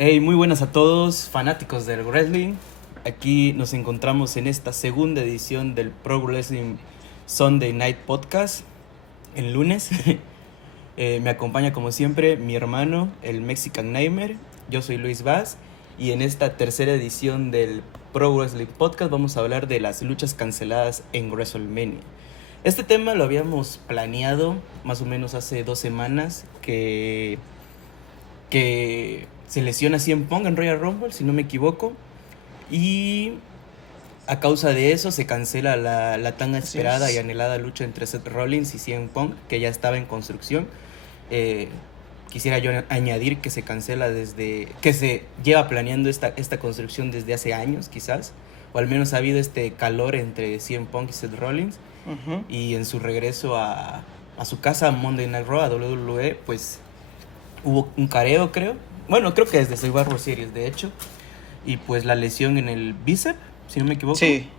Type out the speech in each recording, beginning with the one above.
Hey, muy buenas a todos, fanáticos del wrestling. Aquí nos encontramos en esta segunda edición del Pro Wrestling Sunday Night Podcast, el lunes. Me acompaña como siempre mi hermano, el Mexican Nightmare. Yo soy Luis Vaz y en esta tercera edición del Pro Wrestling Podcast vamos a hablar de las luchas canceladas en WrestleMania. Este tema lo habíamos planeado más o menos hace 2 semanas que se lesiona CM Punk en Royal Rumble, si no me equivoco, y a causa de eso se cancela la tan esperada y anhelada lucha entre Seth Rollins y CM Punk, que ya estaba en construcción. Eh, Quisiera yo añadir que se cancela que se lleva planeando esta construcción desde hace años, quizás, o al menos ha habido este calor entre CM Punk y Seth Rollins, y en su regreso a su casa Monday Night Raw, a WWE, pues hubo un careo, creo. Bueno, creo que desde Survivor Series, de hecho. Y pues la lesión en el bíceps, si no me equivoco. Sí.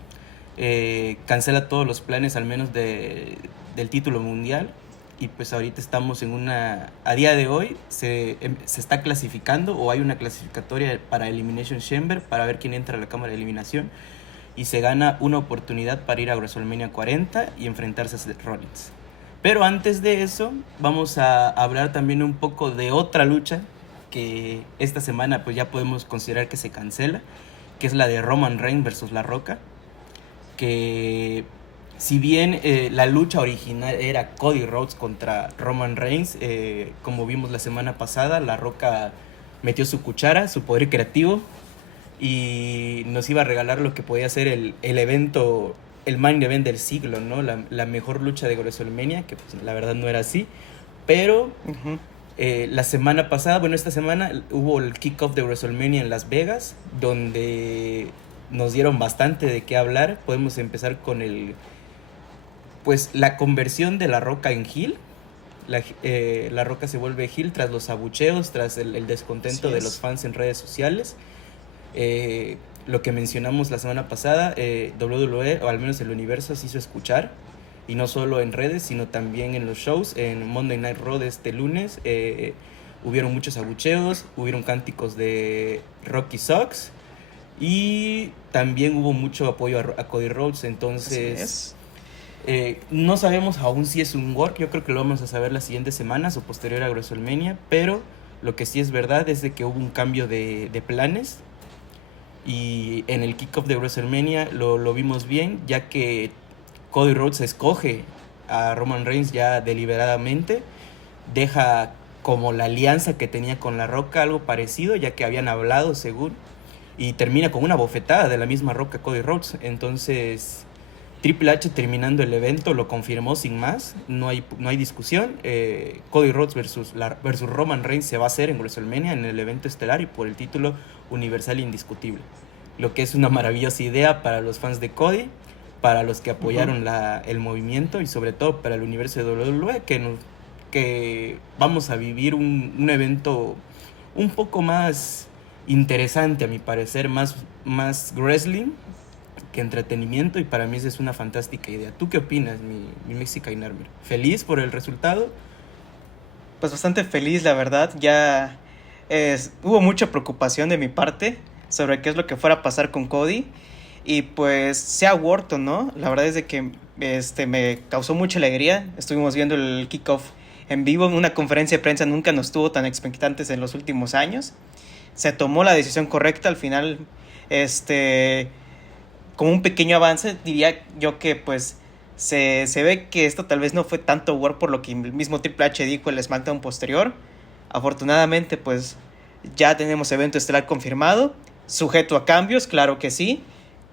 Cancela todos los planes, al menos del título mundial. Y pues ahorita estamos en una... A día de hoy se está clasificando, o hay una clasificatoria para Elimination Chamber, para ver quién entra a la cámara de eliminación. Y se gana una oportunidad para ir a WrestleMania 40 y enfrentarse a Seth Rollins. Pero antes de eso, vamos a hablar también un poco de otra lucha que esta semana pues ya podemos considerar que se cancela, que es la de Roman Reigns versus La Roca, que si bien la lucha original era Cody Rhodes contra Roman Reigns, como vimos la semana pasada, La Roca metió su cuchara, su poder creativo, y nos iba a regalar lo que podía ser el evento, el main event del siglo, ¿no? La mejor lucha de WrestleMania, que pues, la verdad no era así. Pero la semana pasada, bueno, esta semana hubo el kickoff de WrestleMania en Las Vegas, donde nos dieron bastante de qué hablar. Podemos empezar con pues la conversión de La Roca en heel. La Roca se vuelve heel tras los abucheos, tras el descontento de los fans en redes sociales. Lo que mencionamos la semana pasada, WWE, o al menos el universo, se hizo escuchar, y no solo en redes, sino también en los shows. En Monday Night Raw de este lunes hubieron muchos abucheos, hubieron cánticos de Rocky Sox, y también hubo mucho apoyo a Cody Rhodes. Entonces no sabemos aún si es un work. Yo creo que lo vamos a saber las siguientes semanas o posterior a WrestleMania, pero lo que sí es verdad es de que hubo un cambio de planes. Y en el kickoff de WrestleMania lo vimos bien, ya que Cody Rhodes escoge a Roman Reigns ya deliberadamente. Deja como la alianza que tenía con La Roca, algo parecido, ya que habían hablado según. Y termina con una bofetada de la misma Roca Cody Rhodes. Entonces Triple H, terminando el evento, lo confirmó sin más. No hay discusión. Cody Rhodes versus Roman Reigns se va a hacer en WrestleMania, en el evento estelar y por el título universal indiscutible. Lo que es una maravillosa idea para los fans de Cody, para los que apoyaron el movimiento, y sobre todo para el universo de WWE, que vamos a vivir un evento un poco más interesante, a mi parecer, más wrestling que entretenimiento, y para mí esa es una fantástica idea. ¿Tú qué opinas, mi Mexican Nightmare? ¿Feliz por el resultado? Pues bastante feliz, la verdad. Ya hubo mucha preocupación de mi parte sobre qué es lo que fuera a pasar con Cody. Y pues sea Wharton, ¿no? La verdad es de que me causó mucha alegría. Estuvimos viendo el kickoff en vivo. En una conferencia de prensa nunca nos tuvo tan expectantes en los últimos años. Se tomó la decisión correcta al final. Como un pequeño avance, diría yo que pues se ve que esto tal vez no fue tanto work por lo que el mismo Triple H dijo el SmackDown posterior. Afortunadamente pues ya tenemos evento estelar confirmado, sujeto a cambios, claro que sí.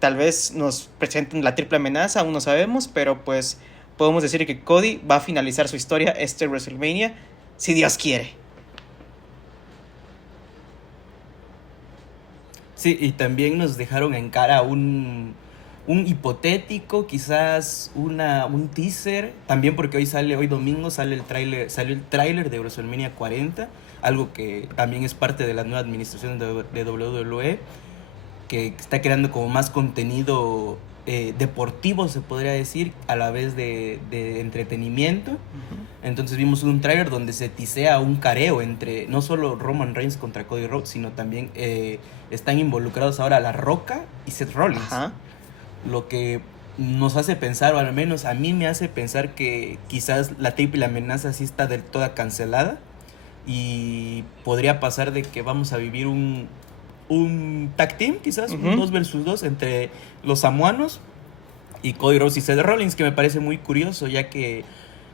Tal vez nos presenten la triple amenaza, aún no sabemos, pero pues podemos decir que Cody va a finalizar su historia este WrestleMania, si Dios quiere. Sí, y también nos dejaron en cara un hipotético, quizás un teaser, también porque hoy domingo salió el tráiler de WrestleMania 40, algo que también es parte de la nueva administración de WWE, que está creando como más contenido deportivo, se podría decir, a la vez de entretenimiento. Uh-huh. Entonces vimos un tráiler donde se tisea un careo entre no solo Roman Reigns contra Cody Rhodes, sino también están involucrados ahora La Roca y Seth Rollins. Uh-huh. Lo que nos hace pensar, o al menos a mí me hace pensar, que quizás la triple amenaza sí está del toda cancelada y podría pasar de que vamos a vivir un tag team, quizás, Uh-huh. un 2 versus 2 entre los samoanos y Cody Rhodes y Seth Rollins, que me parece muy curioso, ya que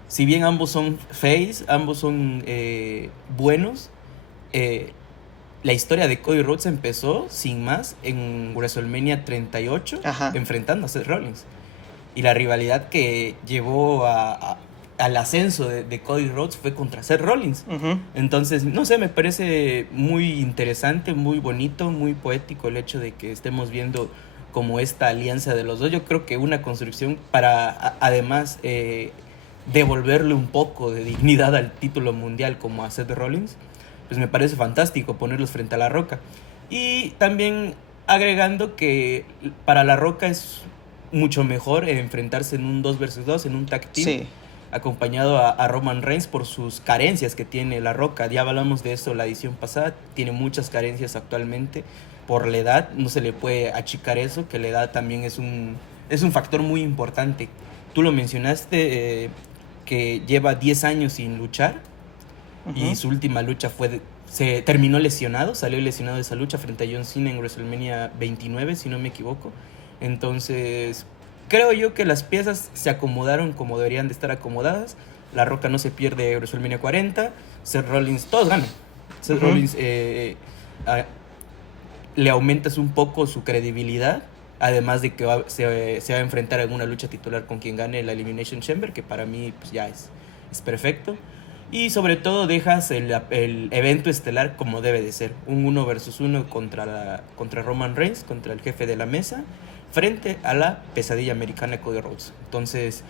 si bien ambos son face, ambos son buenos, la historia de Cody Rhodes empezó sin más en WrestleMania 38, Ajá. enfrentando a Seth Rollins. Y la rivalidad que llevó al ascenso de Cody Rhodes fue contra Seth Rollins. Uh-huh. Entonces, no sé, me parece muy interesante, muy bonito, muy poético el hecho de que estemos viendo como esta alianza de los dos. Yo creo que una construcción para, además, devolverle un poco de dignidad al título mundial como a Seth Rollins, pues me parece fantástico ponerlos frente a La Roca. Y también agregando que para La Roca es mucho mejor enfrentarse en un 2 versus 2, en un tag team, Sí. acompañado a Roman Reigns por sus carencias que tiene La Roca. Ya hablamos de eso la edición pasada, tiene muchas carencias actualmente por la edad, no se le puede achicar eso, que la edad también es un factor muy importante. Tú lo mencionaste, que lleva 10 años sin luchar. Uh-huh. Y su última lucha se terminó lesionado, salió lesionado de esa lucha frente a John Cena en WrestleMania 29, si no me equivoco. Entonces, creo yo que las piezas se acomodaron como deberían de estar acomodadas. La Roca no se pierde WrestleMania 40, Seth Rollins, todos ganan. Seth Uh-huh. Rollins le aumentas un poco su credibilidad, además de que se va a enfrentar en una lucha titular con quien gane la Elimination Chamber, que para mí pues, ya es perfecto. Y sobre todo dejas el evento estelar como debe de ser. Un 1 versus 1 contra Roman Reigns, contra el jefe de la mesa, frente a la pesadilla americana Cody Rhodes. Entonces,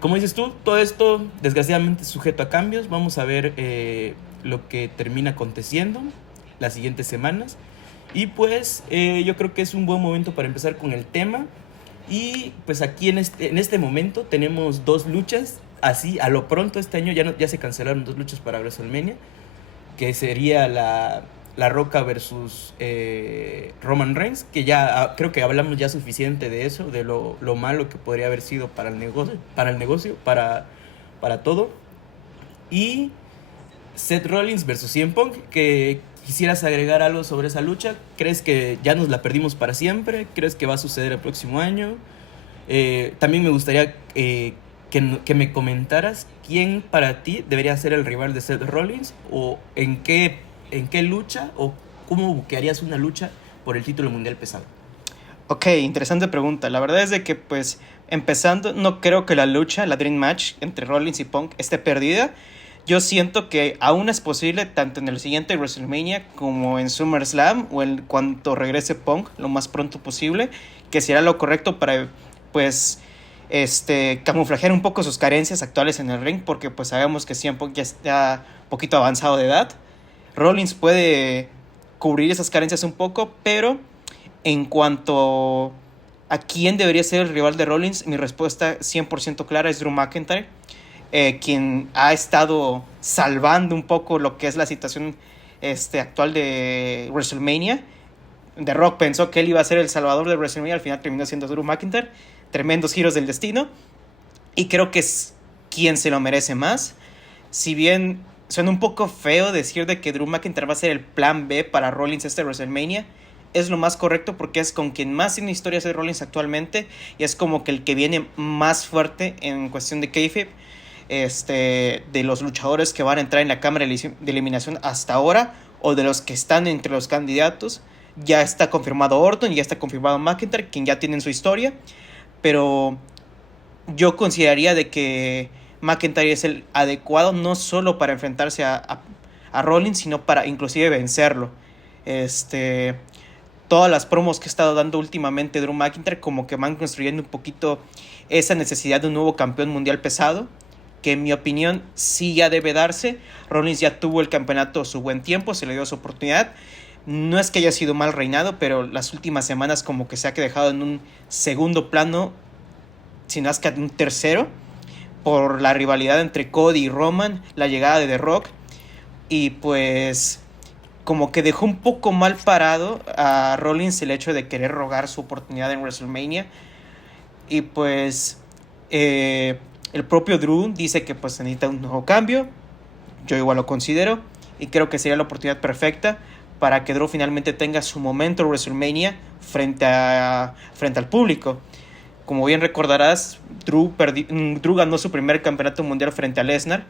como dices tú, todo esto desgraciadamente es sujeto a cambios. Vamos a ver lo que termina aconteciendo las siguientes semanas. Y pues yo creo que es un buen momento para empezar con el tema. Y pues aquí en este momento tenemos 2 luchas. Así, a lo pronto este año ya se cancelaron 2 luchas para WrestleMania, que sería la Roca versus Roman Reigns, que ya creo que hablamos ya suficiente de eso, de lo malo que podría haber sido para el negocio, para todo. Y Seth Rollins versus CM Punk, que quisieras agregar algo sobre esa lucha. ¿Crees que ya nos la perdimos para siempre? ¿Crees que va a suceder el próximo año? También me gustaría que me comentaras quién para ti debería ser el rival de Seth Rollins, o en qué lucha, o cómo buquearías una lucha por el título mundial pesado. Ok, interesante pregunta. La verdad es de que, pues, empezando, no creo que la Dream Match entre Rollins y Punk esté perdida. Yo siento que aún es posible, tanto en el siguiente WrestleMania como en SummerSlam, o en cuanto regrese Punk lo más pronto posible, que será lo correcto para, pues, camuflajear un poco sus carencias actuales en el ring, porque pues sabemos que CM Punk ya está un poquito avanzado de edad. Rollins puede cubrir esas carencias un poco, pero en cuanto a quién debería ser el rival de Rollins, mi respuesta 100% clara es Drew McIntyre, quien ha estado salvando un poco lo que es la situación actual de WrestleMania. The Rock pensó que él iba a ser el salvador de WrestleMania, al final terminó siendo Drew McIntyre. Tremendos giros del destino, y creo que es quien se lo merece más. Si bien suena un poco feo decir de que Drew McIntyre va a ser el plan B para Rollins WrestleMania, es lo más correcto porque es con quien más tiene historias de Rollins actualmente, y es como que el que viene más fuerte en cuestión de kayfabe, de los luchadores que van a entrar en la cámara de eliminación hasta ahora, o de los que están entre los candidatos. Ya está confirmado Orton, ya está confirmado McIntyre, quien ya tienen su historia. Pero yo consideraría de que McIntyre es el adecuado no solo para enfrentarse a Rollins, sino para inclusive vencerlo. Todas las promos que ha estado dando últimamente Drew McIntyre como que van construyendo un poquito esa necesidad de un nuevo campeón mundial pesado, que en mi opinión sí ya debe darse. Rollins ya tuvo el campeonato su buen tiempo, se le dio su oportunidad, no es que haya sido mal reinado, pero las últimas semanas como que se ha dejado en un segundo plano, si no es que en un tercero, por la rivalidad entre Cody y Roman, la llegada de The Rock, y pues como que dejó un poco mal parado a Rollins el hecho de querer rogar su oportunidad en WrestleMania. Y pues el propio Drew dice que pues necesita un nuevo cambio. Yo igual lo considero y creo que sería la oportunidad perfecta para que Drew finalmente tenga su momento en WrestleMania frente al público. Como bien recordarás, Drew ganó su primer campeonato mundial frente a Lesnar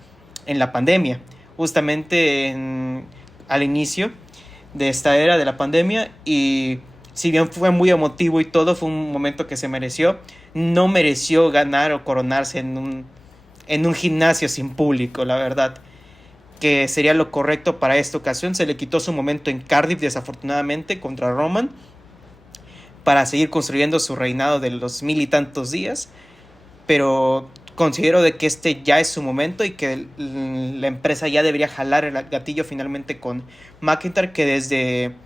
en la pandemia, justamente al inicio de esta era de la pandemia, y si bien fue muy emotivo y todo, fue un momento que se mereció. No mereció ganar o coronarse en un gimnasio sin público, la verdad, que sería lo correcto para esta ocasión. Se le quitó su momento en Cardiff, desafortunadamente, contra Roman, para seguir construyendo su reinado de los 1000 y tantos días, pero considero de que este ya es su momento y que la empresa ya debería jalar el gatillo finalmente con McIntyre, que desde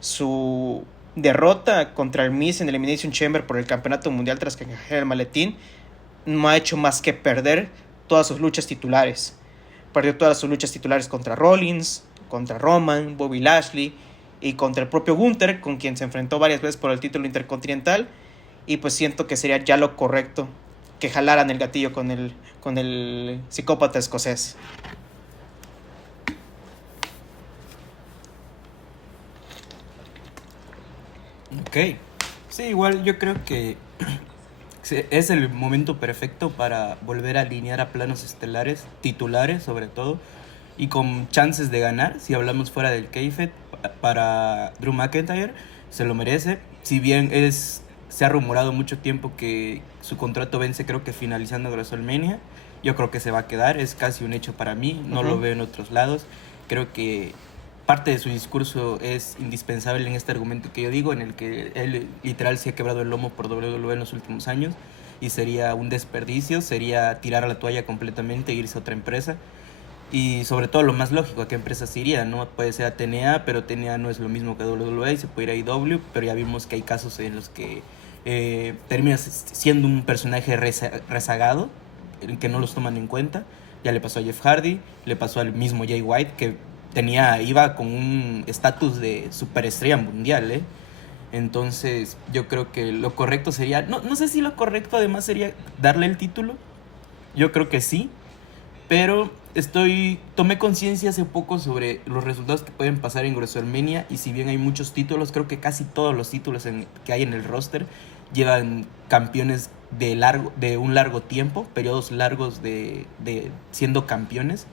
su derrota contra el Miz en el Elimination Chamber por el campeonato mundial tras canjear el maletín, no ha hecho más que perder todas sus luchas titulares. Perdió todas sus luchas titulares contra Rollins, contra Roman, Bobby Lashley y contra el propio Gunther, con quien se enfrentó varias veces por el título intercontinental. Y pues siento que sería ya lo correcto que jalaran el gatillo con el psicópata escocés. Ok. Sí, igual yo creo que es el momento perfecto para volver a alinear a planos estelares, titulares sobre todo, y con chances de ganar. Si hablamos fuera del kayfabe, para Drew McIntyre se lo merece. Si bien se ha rumorado mucho tiempo que su contrato vence, creo que finalizando WrestleMania, yo creo que se va a quedar, es casi un hecho para mí, no lo veo en otros lados. Creo que parte de su discurso es indispensable en este argumento que yo digo, en el que él literal se ha quebrado el lomo por WWE en los últimos años, y sería un desperdicio, sería tirar a la toalla completamente e irse a otra empresa. Y sobre todo lo más lógico, ¿a qué empresa se iría? ¿No? Puede ser a TNA, pero TNA no es lo mismo que WWE, se puede ir a IW, pero ya vimos que hay casos en los que terminas siendo un personaje rezagado, en que no los toman en cuenta. Ya le pasó a Jeff Hardy, le pasó al mismo Jay White, que iba con un estatus de superestrella mundial, ¿eh? Entonces yo creo que lo correcto sería, no sé si lo correcto además sería darle el título, yo creo que sí, pero tomé conciencia hace poco sobre los resultados que pueden pasar en WrestleMania, y si bien hay muchos títulos, creo que casi todos los títulos que hay en el roster llevan campeones de un largo tiempo, periodos largos de siendo campeones.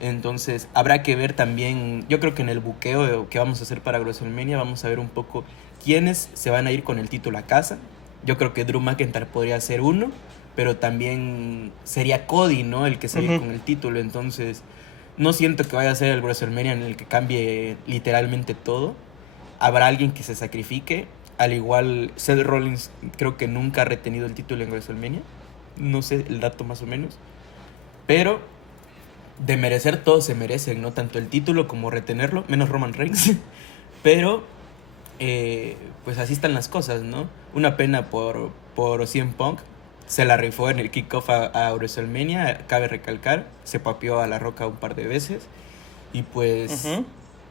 Entonces habrá que ver también, yo creo que en el buqueo que vamos a hacer para WrestleMania vamos a ver un poco quiénes se van a ir con el título a casa. Yo creo que Drew McIntyre podría ser uno, pero también sería Cody, ¿no? El que se va con el título. Entonces no siento que vaya a ser el WrestleMania en el que cambie literalmente todo. Habrá alguien que se sacrifique. Al igual, Seth Rollins creo que nunca ha retenido el título en WrestleMania. No sé el dato más o menos. Pero de merecer todos se merecen, ¿no? Tanto el título como retenerlo, menos Roman Reigns. Pero pues así están las cosas, ¿no? Una pena por CM Punk. Se la rifó en el kickoff a WrestleMania, cabe recalcar. Se papió a La Roca un par de veces. Y pues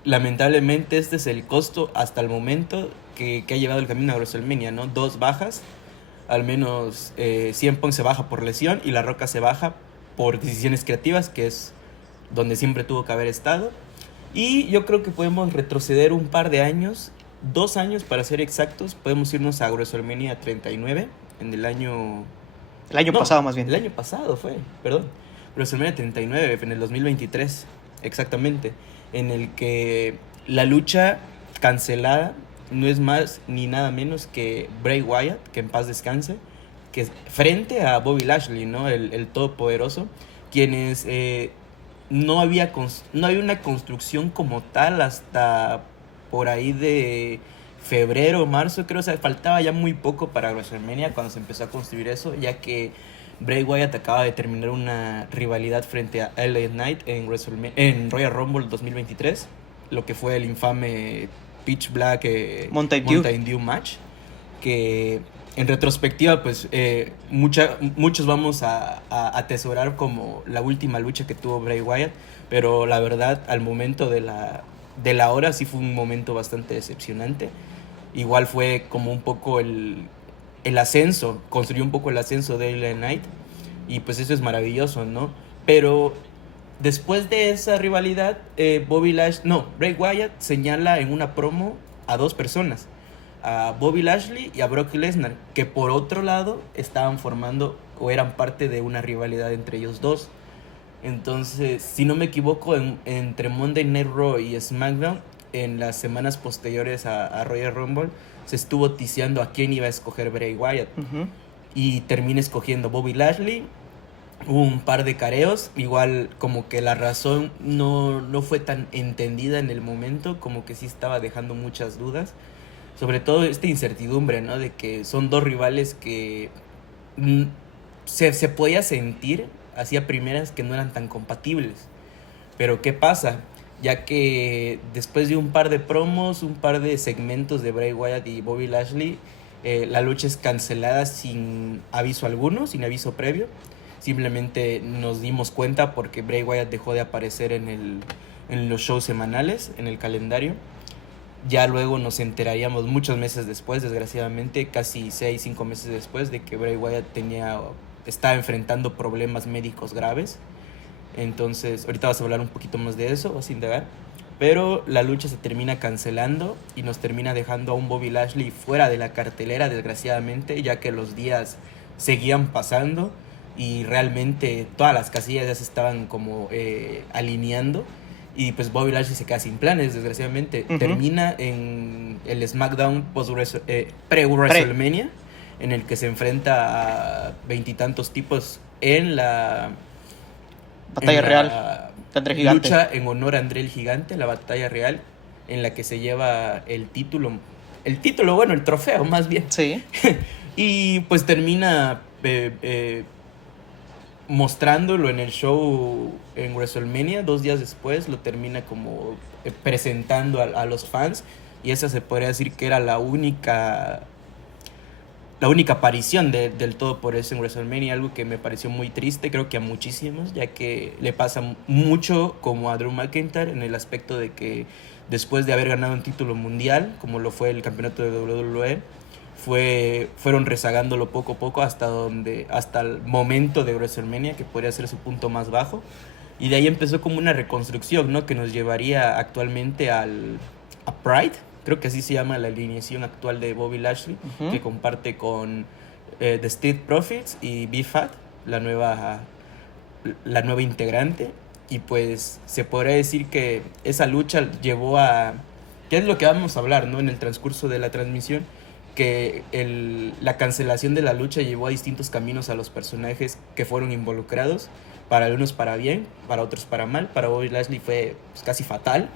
lamentablemente este es el costo hasta el momento que ha llevado el camino a WrestleMania, ¿no? 2 bajas. Al menos CM Punk se baja por lesión y La Roca se baja por decisiones creativas, que es donde siempre tuvo que haber estado. Y yo creo que podemos retroceder un par de años, 2 años para ser exactos. Podemos irnos a WrestleMania 39 en el año... El año pasado más bien. El año pasado fue, perdón. WrestleMania 39 en el 2023, exactamente. En el que la lucha cancelada no es más ni nada menos que Bray Wyatt, que en paz descanse, que frente a Bobby Lashley, ¿no? El todopoderoso, quienes no había una construcción como tal hasta por ahí de febrero, marzo, creo. O sea, faltaba ya muy poco para WrestleMania cuando se empezó a construir eso, ya que Bray Wyatt acaba de terminar una rivalidad frente a LA Knight en Royal Rumble 2023, lo que fue el infame Pitch Black Mountain Dew match, que en retrospectiva pues muchos vamos a atesorar como la última lucha que tuvo Bray Wyatt, pero la verdad al momento de la hora sí fue un momento bastante decepcionante. Igual fue como un poco el ascenso, construyó un poco el ascenso de LA Knight, y pues eso es maravilloso, ¿no? Pero después de esa rivalidad, Bray Wyatt señala en una promo a dos personas, a Bobby Lashley y a Brock Lesnar, que por otro lado estaban formando o eran parte de una rivalidad entre ellos dos. Entonces, si no me equivoco, entre Monday Night Raw y SmackDown, en las semanas posteriores a Royal Rumble, se estuvo tiseando a quién iba a escoger Bray Wyatt. Uh-huh. Y termina escogiendo Bobby Lashley. Hubo un par de careos, igual como que la razón no fue tan entendida en el momento, como que sí estaba dejando muchas dudas. Sobre todo esta incertidumbre, ¿no? De que son dos rivales que se podía sentir hacia primeras que no eran tan compatibles. Pero ¿qué pasa? Ya que después de un par de promos, un par de segmentos de Bray Wyatt y Bobby Lashley, la lucha es cancelada sin aviso alguno, sin aviso previo. Simplemente nos dimos cuenta porque Bray Wyatt dejó de aparecer en los shows semanales, en el calendario. Ya luego nos enteraríamos muchos meses después, desgraciadamente, casi 6-5 meses después, de que Bray Wyatt estaba enfrentando problemas médicos graves. Entonces, ahorita vas a hablar un poquito más de eso, vas a indagar. Pero la lucha se termina cancelando y nos termina dejando a un Bobby Lashley fuera de la cartelera, desgraciadamente, ya que los días seguían pasando y realmente todas las casillas ya se estaban como alineando. Y pues Bobby Lashley se queda sin planes, desgraciadamente. Uh-huh. Termina en el SmackDown pre-WrestleMania, en el que se enfrenta a 20 y tantos tipos en la batalla real de André Gigante. Lucha en honor a André el Gigante, la batalla real, en la que se lleva el título, bueno, el trofeo más bien. Sí. Y pues termina mostrándolo en el show en WrestleMania. 2 días después lo termina como presentando a los fans, y esa se podría decir que era la única aparición del todo por eso en WrestleMania, algo que me pareció muy triste, creo que a muchísimos, ya que le pasa mucho como a Drew McIntyre, en el aspecto de que después de haber ganado un título mundial, como lo fue el campeonato de WWE, fueron rezagándolo poco a poco hasta el momento de WrestleMania, que podría ser su punto más bajo, y de ahí empezó como una reconstrucción, ¿no? Que nos llevaría actualmente a Pride, creo que así se llama la alineación actual de Bobby Lashley, uh-huh, que comparte con The Street Profits y B-Fat, la nueva integrante. Y pues se podría decir que esa lucha llevó a... ¿Qué es lo que vamos a hablar, ¿no? En el transcurso de la transmisión? Que la cancelación de la lucha llevó a distintos caminos a los personajes que fueron involucrados. Para algunos para bien, para otros para mal. Para Bobby Lashley fue pues casi fatal.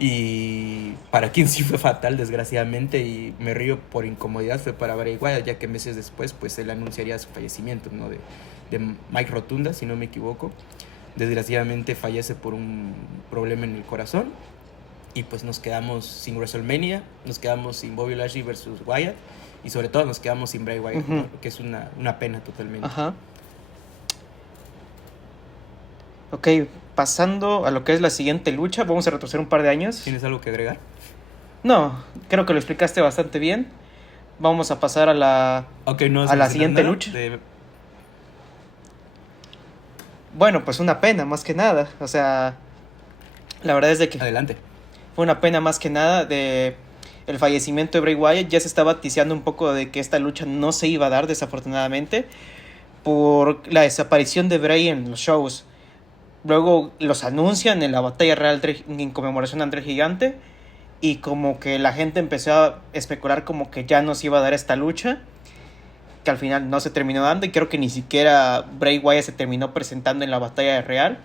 Y para quien sí fue fatal, desgraciadamente, y me río por incomodidad, fue para Bray Wyatt, ya que meses después pues él anunciaría su fallecimiento, ¿no? de Mike Rotunda, si no me equivoco. Desgraciadamente fallece por un problema en el corazón, y pues nos quedamos sin WrestleMania, nos quedamos sin Bobby Lashley versus Wyatt, y sobre todo nos quedamos sin Bray Wyatt, uh-huh, ¿no? Que es una pena totalmente. Ajá. Ok, pasando a lo que es la siguiente lucha, vamos a retroceder un par de años. ¿Tienes algo que agregar? No, creo que lo explicaste bastante bien. Vamos a pasar a la siguiente lucha. Bueno, pues una pena, más que nada. O sea, la verdad es de que... Adelante. Fue una pena más que nada de el fallecimiento de Bray Wyatt. Ya se estaba ticiando un poco de que esta lucha no se iba a dar, desafortunadamente, por la desaparición de Bray en los shows. Luego los anuncian en la batalla real en conmemoración a André el Gigante, y como que la gente empezó a especular como que ya no se iba a dar esta lucha, que al final no se terminó dando, y creo que ni siquiera Bray Wyatt se terminó presentando en la batalla real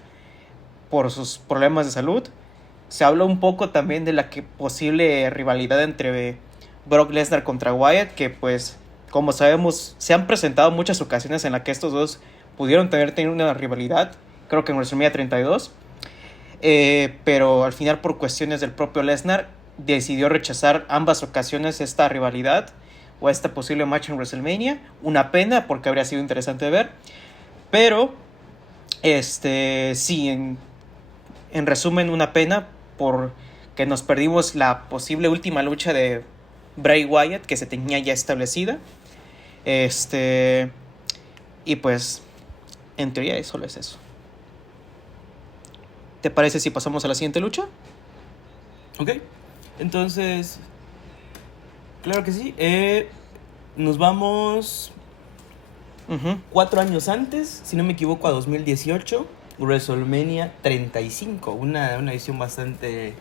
por sus problemas de salud. Se habló un poco también de la posible rivalidad entre Brock Lesnar contra Wyatt, que pues como sabemos se han presentado muchas ocasiones en las que estos dos pudieron tener una rivalidad, creo que en WrestleMania 32, pero al final por cuestiones del propio Lesnar decidió rechazar ambas ocasiones esta rivalidad o esta posible match en WrestleMania. Una pena porque habría sido interesante de ver. Pero, sí, en resumen, una pena porque nos perdimos la posible última lucha de Bray Wyatt que se tenía ya establecida. Y pues, en teoría solo es eso. ¿Te parece si pasamos a la siguiente lucha? Ok, entonces, claro que sí. Nos vamos 4 años antes, si no me equivoco, a 2018, WrestleMania 35, una edición bastante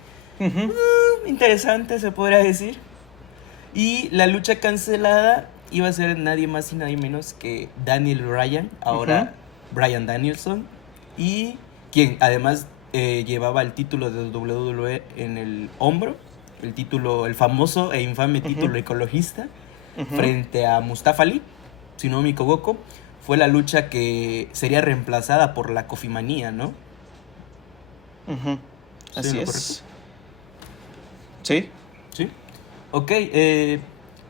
interesante, se podría decir. Y la lucha cancelada iba a ser nadie más y nadie menos que Daniel Bryan, ahora Bryan Danielson, y quien además llevaba el título de WWE en el hombro, el famoso e infame título ecologista, frente a Mustafa Ali, si no me equivoco. Fue la lucha que sería reemplazada por la Coffee Manía, ¿no? Así es. Sí. Sí. Ok,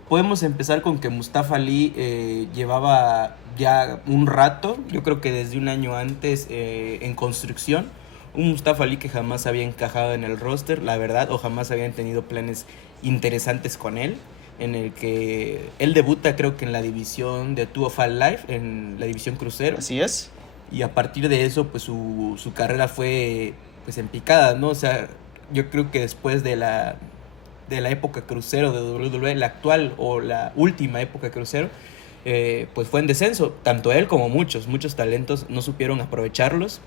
podemos empezar con que Mustafa Ali llevaba ya un rato, yo creo que desde un año antes, en construcción. Un Mustafa Ali que jamás había encajado en el roster, la verdad, o jamás habían tenido planes interesantes con él, en el que él debuta creo que en la división de 205 Live, en la división crucero. Así es. Y a partir de eso, pues su carrera fue pues en picada, ¿no? O sea, yo creo que después de la época crucero de WWE, la actual o la última época crucero, pues fue en descenso. Tanto él como muchos talentos no supieron aprovecharlos.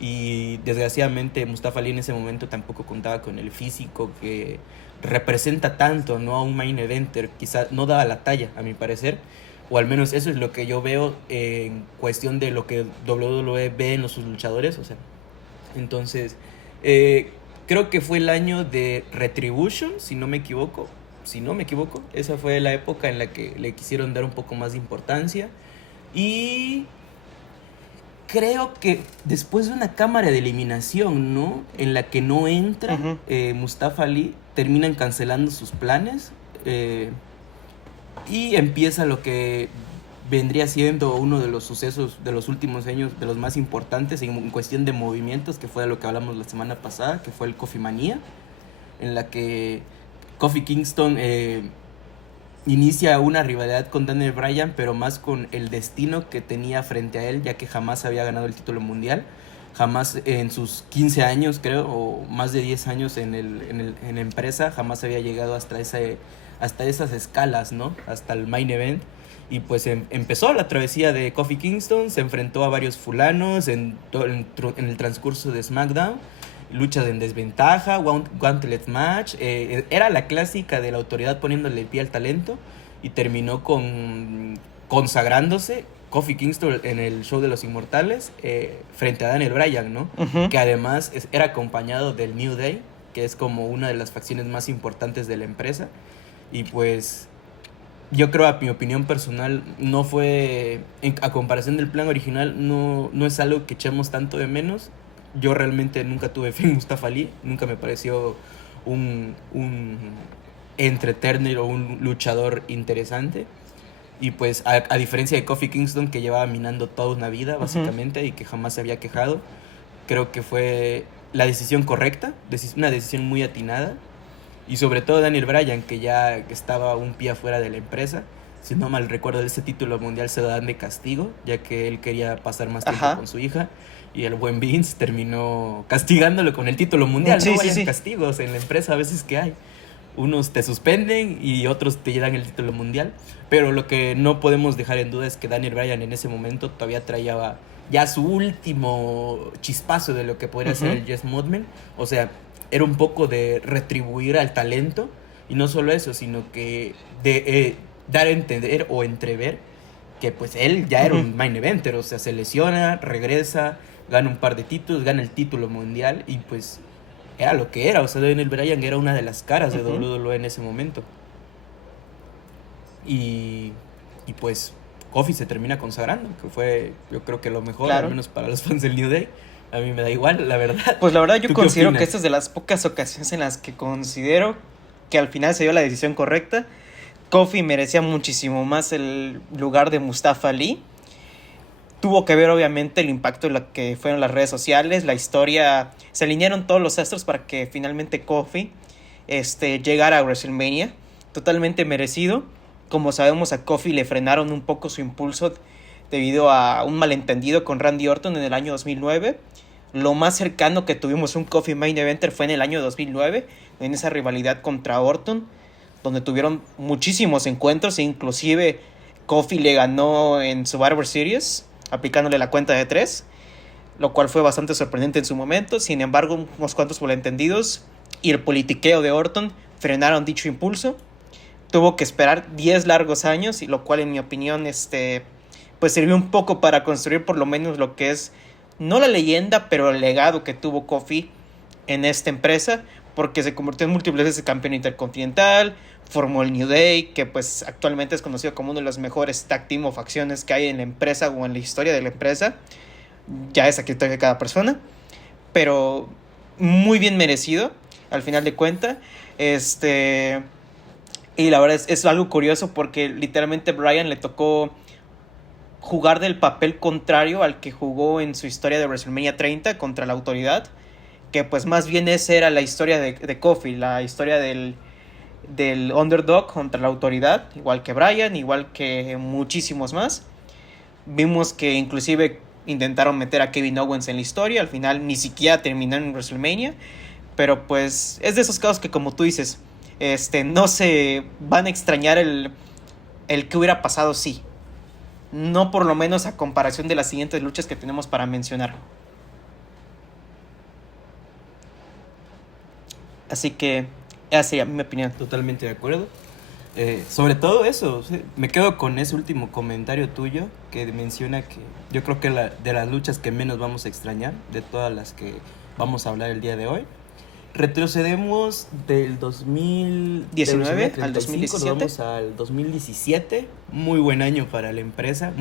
Y desgraciadamente Mustafa Ali en ese momento tampoco contaba con el físico que representa tanto, ¿no? A un main eventer. Quizás no daba la talla, a mi parecer. O al menos eso es lo que yo veo en cuestión de lo que WWE ve en sus luchadores. O sea, entonces, creo que fue el año de Retribution, si no me equivoco. Esa fue la época en la que le quisieron dar un poco más de importancia. Y creo que después de una cámara de eliminación, ¿no? En la que no entra Mustafa Ali, terminan cancelando sus planes. Y empieza lo que vendría siendo uno de los sucesos de los últimos años, de los más importantes en cuestión de movimientos, que fue de lo que hablamos la semana pasada, que fue el Coffee Manía, en la que Kofi Kingston inicia una rivalidad con Daniel Bryan, pero más con el destino que tenía frente a él, ya que jamás había ganado el título mundial. Jamás en sus 15 años, creo, o más de 10 años en la empresa, jamás había llegado hasta esas escalas, ¿no? Hasta el main event. Y pues empezó la travesía de Kofi Kingston, se enfrentó a varios fulanos en el transcurso de SmackDown, luchas en desventaja, gauntlet match, era la clásica de la autoridad poniéndole el pie al talento, y terminó consagrándose Kofi Kingston en el show de los Inmortales, frente a Daniel Bryan, ¿no? Que además era acompañado del New Day, que es como una de las facciones más importantes de la empresa. Y pues yo creo, a mi opinión personal, no fue, a comparación del plan original, no es algo que echemos tanto de menos. Yo realmente nunca tuve fe en Mustafa Ali, nunca me pareció un entertainer o un luchador interesante. Y pues a diferencia de Kofi Kingston, que llevaba minando toda una vida básicamente y que jamás se había quejado, creo que fue la decisión correcta, una decisión muy atinada. Y sobre todo Daniel Bryan, que ya estaba un pie afuera de la empresa. Si no mal recuerdo, ese título mundial se lo dan de castigo, ya que él quería pasar más tiempo con su hija. Y el buen Vince terminó castigándolo con el título mundial. No vayan castigos en la empresa a veces que hay. Unos te suspenden y otros te dan el título mundial. Pero lo que no podemos dejar en duda es que Daniel Bryan en ese momento todavía traía ya su último chispazo de lo que podría ser el Yes Modman. O sea, era un poco de retribuir al talento. Y no solo eso, sino que de dar a entender o entrever que pues él ya era un main eventer. O sea, se lesiona, regresa, gana un par de títulos, gana el título mundial y pues era lo que era. O sea, Daniel Bryan era una de las caras de WWE en ese momento. Y pues Kofi se termina consagrando, que fue, yo creo que lo mejor, al menos para los fans del New Day. A mí me da igual, la verdad. Pues la verdad yo considero que esta es de las pocas ocasiones en las que considero que al final se dio la decisión correcta. Kofi merecía muchísimo más el lugar de Mustafa Ali. Tuvo que ver obviamente el impacto de lo que fueron las redes sociales, la historia, se alinearon todos los astros para que finalmente Kofi llegara a WrestleMania, totalmente merecido. Como sabemos, a Kofi le frenaron un poco su impulso debido a un malentendido con Randy Orton en el año 2009. Lo más cercano que tuvimos un Kofi Main Eventer fue en el año 2009, en esa rivalidad contra Orton, donde tuvieron muchísimos encuentros e inclusive Kofi le ganó en Survivor Series, aplicándole la cuenta de 3, lo cual fue bastante sorprendente en su momento. Sin embargo, unos cuantos malentendidos y el politiqueo de Orton frenaron dicho impulso. Tuvo que esperar 10 largos años, y lo cual en mi opinión pues sirvió un poco para construir por lo menos lo que es, no la leyenda, pero el legado que tuvo Kofi en esta empresa, porque se convirtió en múltiples veces campeón intercontinental, formó el New Day, que pues actualmente es conocido como uno de los mejores tag team o facciones que hay en la empresa o en la historia de la empresa. Ya es a criterio de cada persona, pero muy bien merecido al final de cuentas. Y la verdad es algo curioso porque literalmente Bryan le tocó jugar del papel contrario al que jugó en su historia de WrestleMania 30 contra la Autoridad, que pues más bien esa era la historia de Kofi, la historia del underdog contra la Autoridad, igual que Bryan, igual que muchísimos más. Vimos que inclusive intentaron meter a Kevin Owens en la historia, al final ni siquiera terminaron en WrestleMania, pero pues es de esos casos que, como tú dices, no se van a extrañar el que hubiera pasado, sí. No por lo menos a comparación de las siguientes luchas que tenemos para mencionar. Así que esa sería mi opinión. Totalmente de acuerdo. Sobre todo eso, sí, me quedo con ese último comentario tuyo que menciona que yo creo que de las luchas que menos vamos a extrañar, de todas las que vamos a hablar el día de hoy. Retrocedemos del 19 al 2017. Vamos al 2017, muy buen año para la empresa,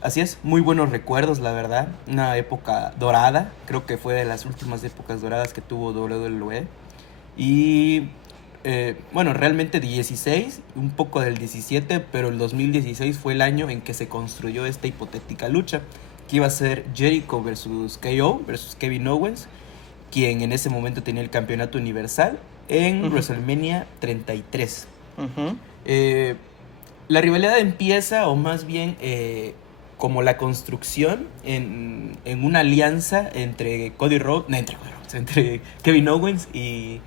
así es, muy buenos recuerdos, la verdad, una época dorada, creo que fue de las últimas épocas doradas que tuvo WWE. Y bueno, realmente 16, un poco del 17, pero el 2016 fue el año en que se construyó esta hipotética lucha, que iba a ser Jericho versus KO, versus Kevin Owens, quien en ese momento tenía el campeonato universal en WrestleMania 33. La rivalidad empieza, o más bien como la construcción en una alianza entre entre Kevin Owens y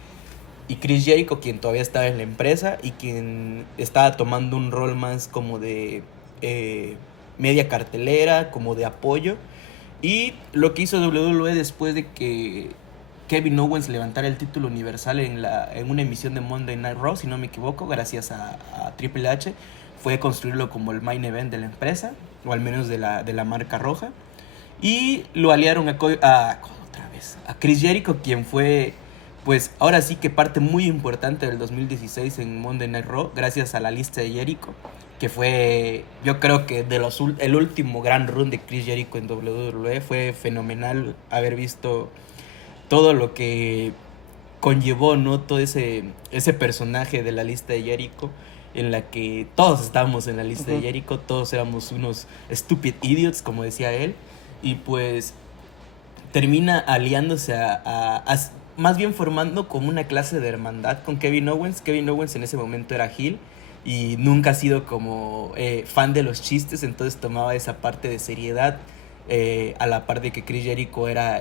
Chris Jericho, quien todavía estaba en la empresa y quien estaba tomando un rol más como de media cartelera, como de apoyo. Y lo que hizo WWE después de que Kevin Owens levantara el título universal en una emisión de Monday Night Raw, si no me equivoco, gracias a Triple H, fue construirlo como el main event de la empresa, o al menos de la marca roja. Y lo aliaron a Chris Jericho, quien fue, pues ahora sí que parte muy importante del 2016 en Monday Night Raw, gracias a la lista de Jericho, que fue, yo creo que el último gran run de Chris Jericho en WWE. Fue fenomenal haber visto todo lo que conllevó, ¿no? Todo ese personaje de la lista de Jericho, en la que todos estábamos en la lista de Jericho, todos éramos unos stupid idiots, como decía él, y pues termina aliándose más bien formando como una clase de hermandad con Kevin Owens. Kevin Owens en ese momento era heel y nunca ha sido como fan de los chistes, entonces tomaba esa parte de seriedad, a la par de que Chris Jericho era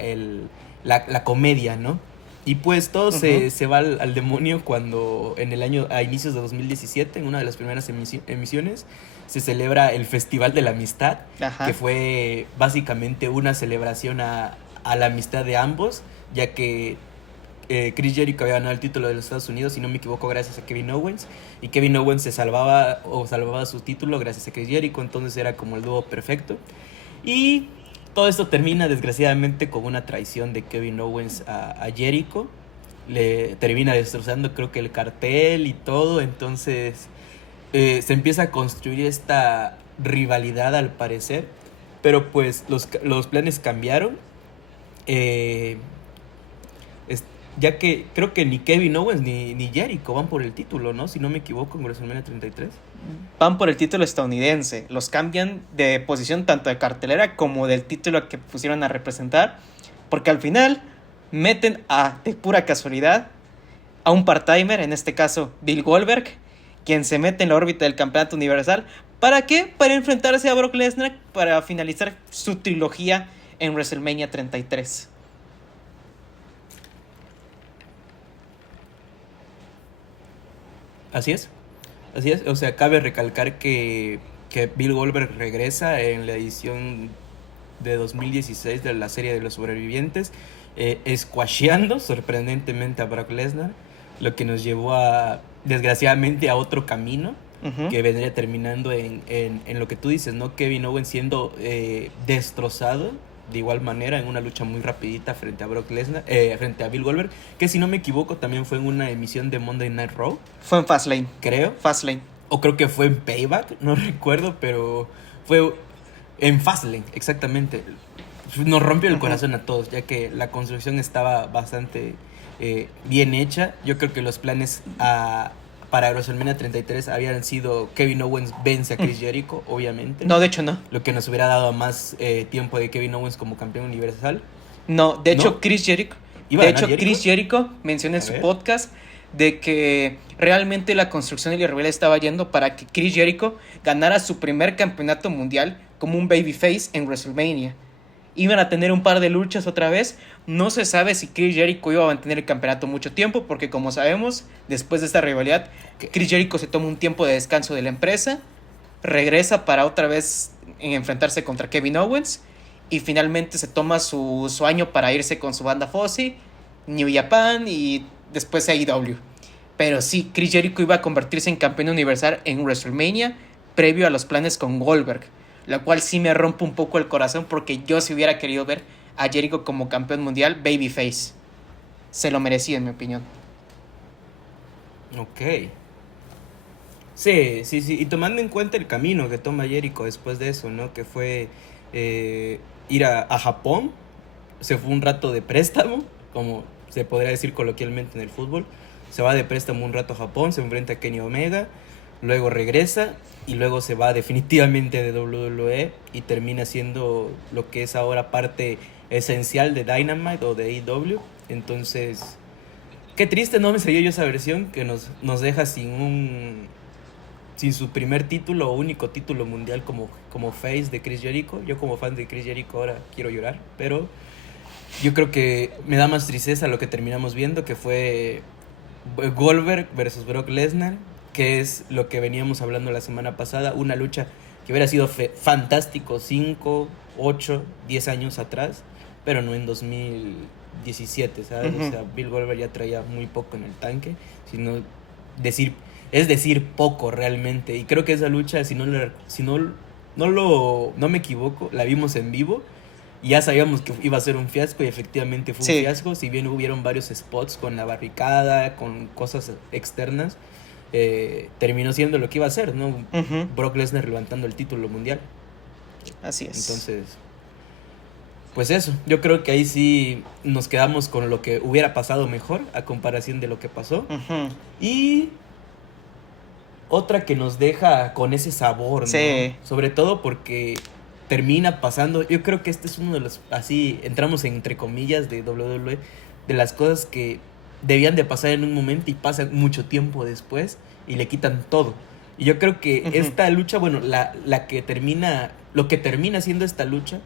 la comedia, ¿no? Y pues todo se va al demonio cuando a inicios de 2017, en una de las primeras emisiones, se celebra el Festival de la Amistad, que fue básicamente una celebración a la amistad de ambos, ya que Chris Jericho había ganado el título de los Estados Unidos, si no me equivoco, gracias a Kevin Owens, y Kevin Owens salvaba su título gracias a Chris Jericho, entonces era como el dúo perfecto. Y todo esto termina desgraciadamente con una traición de Kevin Owens a Jericho. Le termina destrozando, creo que el cartel y todo. Entonces se empieza a construir esta rivalidad, al parecer. Pero pues los planes cambiaron. ya que creo que ni Kevin Owens ni Jericho van por el título, ¿no? Si no me equivoco, en WrestleMania 33. Van por el título estadounidense. Los cambian de posición tanto de cartelera como del título que pusieron a representar. Porque al final meten de pura casualidad, a un part-timer, en este caso Bill Goldberg, quien se mete en la órbita del campeonato universal. ¿Para qué? Para enfrentarse a Brock Lesnar para finalizar su trilogía en WrestleMania 33. Así es. Así es, o sea, cabe recalcar que Bill Goldberg regresa en la edición de 2016 de la serie de los sobrevivientes, squasheando sorprendentemente a Brock Lesnar, lo que nos llevó desgraciadamente, a otro camino, que vendría terminando en lo que tú dices, ¿no? Kevin Owens siendo destrozado de igual manera en una lucha muy rapidita frente a Brock Lesnar, frente a Bill Goldberg, que si no me equivoco también fue en una emisión de Monday Night Raw. Fue en Fastlane. Creo. Fastlane. O creo que fue en Payback, no recuerdo, pero fue en Fastlane, exactamente. Nos rompió el corazón a todos, ya que la construcción estaba bastante bien hecha. Yo creo que los planes para WrestleMania 33 habían sido Kevin Owens vence a Chris Jericho, obviamente. No, de hecho no. Lo que nos hubiera dado más tiempo de Kevin Owens como campeón universal. No, de hecho, ¿No? Chris Jericho. ¿Iba a De ganar hecho, Jericho? Chris Jericho mencionó en su podcast de que realmente la construcción de la rivalidad estaba yendo para que Chris Jericho ganara su primer campeonato mundial como un babyface en WrestleMania. Iban a tener un par de luchas otra vez. No se sabe si Chris Jericho iba a mantener el campeonato mucho tiempo, porque como sabemos, después de esta rivalidad, Chris Jericho se toma un tiempo de descanso de la empresa, regresa para otra vez enfrentarse contra Kevin Owens, y finalmente se toma su año para irse con su banda Fozzy, New Japan y después AEW. Pero sí, Chris Jericho iba a convertirse en campeón universal en WrestleMania previo a los planes con Goldberg, lo cual sí me rompe un poco el corazón, porque yo sí hubiera querido ver a Jericho como campeón mundial babyface. Se lo merecía, en mi opinión. Ok. Sí. Y tomando en cuenta el camino que toma Jericho después de eso, ¿no? Que fue ir a Japón. Se fue un rato de préstamo, como se podría decir coloquialmente en el fútbol. Se va de préstamo un rato a Japón, se enfrenta a Kenny Omega, luego regresa y luego se va definitivamente de WWE y termina siendo lo que es ahora parte esencial de Dynamite o de AEW. Entonces, qué triste, no me salió yo esa versión que nos deja sin su primer título o único título mundial como face de Chris Jericho. Yo como fan de Chris Jericho ahora quiero llorar, pero yo creo que me da más tristeza lo que terminamos viendo, que fue Goldberg versus Brock Lesnar, que es lo que veníamos hablando la semana pasada, una lucha que hubiera sido fantástico 5, 8, 10 años atrás, pero no en 2017, ¿sabes? O sea, Bill Goldberg ya traía muy poco en el tanque, es decir poco realmente, y creo que esa lucha, si no me equivoco, la vimos en vivo. Y ya sabíamos que iba a ser un fiasco, y efectivamente fue un fiasco. Si bien hubieron varios spots con la barricada, con cosas externas, terminó siendo lo que iba a ser, ¿no? Brock Lesnar levantando el título mundial. Así es. Entonces, pues eso, yo creo que ahí sí nos quedamos con lo que hubiera pasado mejor a comparación de lo que pasó. Y otra que nos deja con ese sabor, ¿no? Sí. Sobre todo porque termina pasando, yo creo que este es uno de los, así entramos entre comillas de WWE, de las cosas que debían de pasar en un momento y pasan mucho tiempo después y le quitan todo. Y yo creo que esta lucha, bueno, lo que termina siendo esta lucha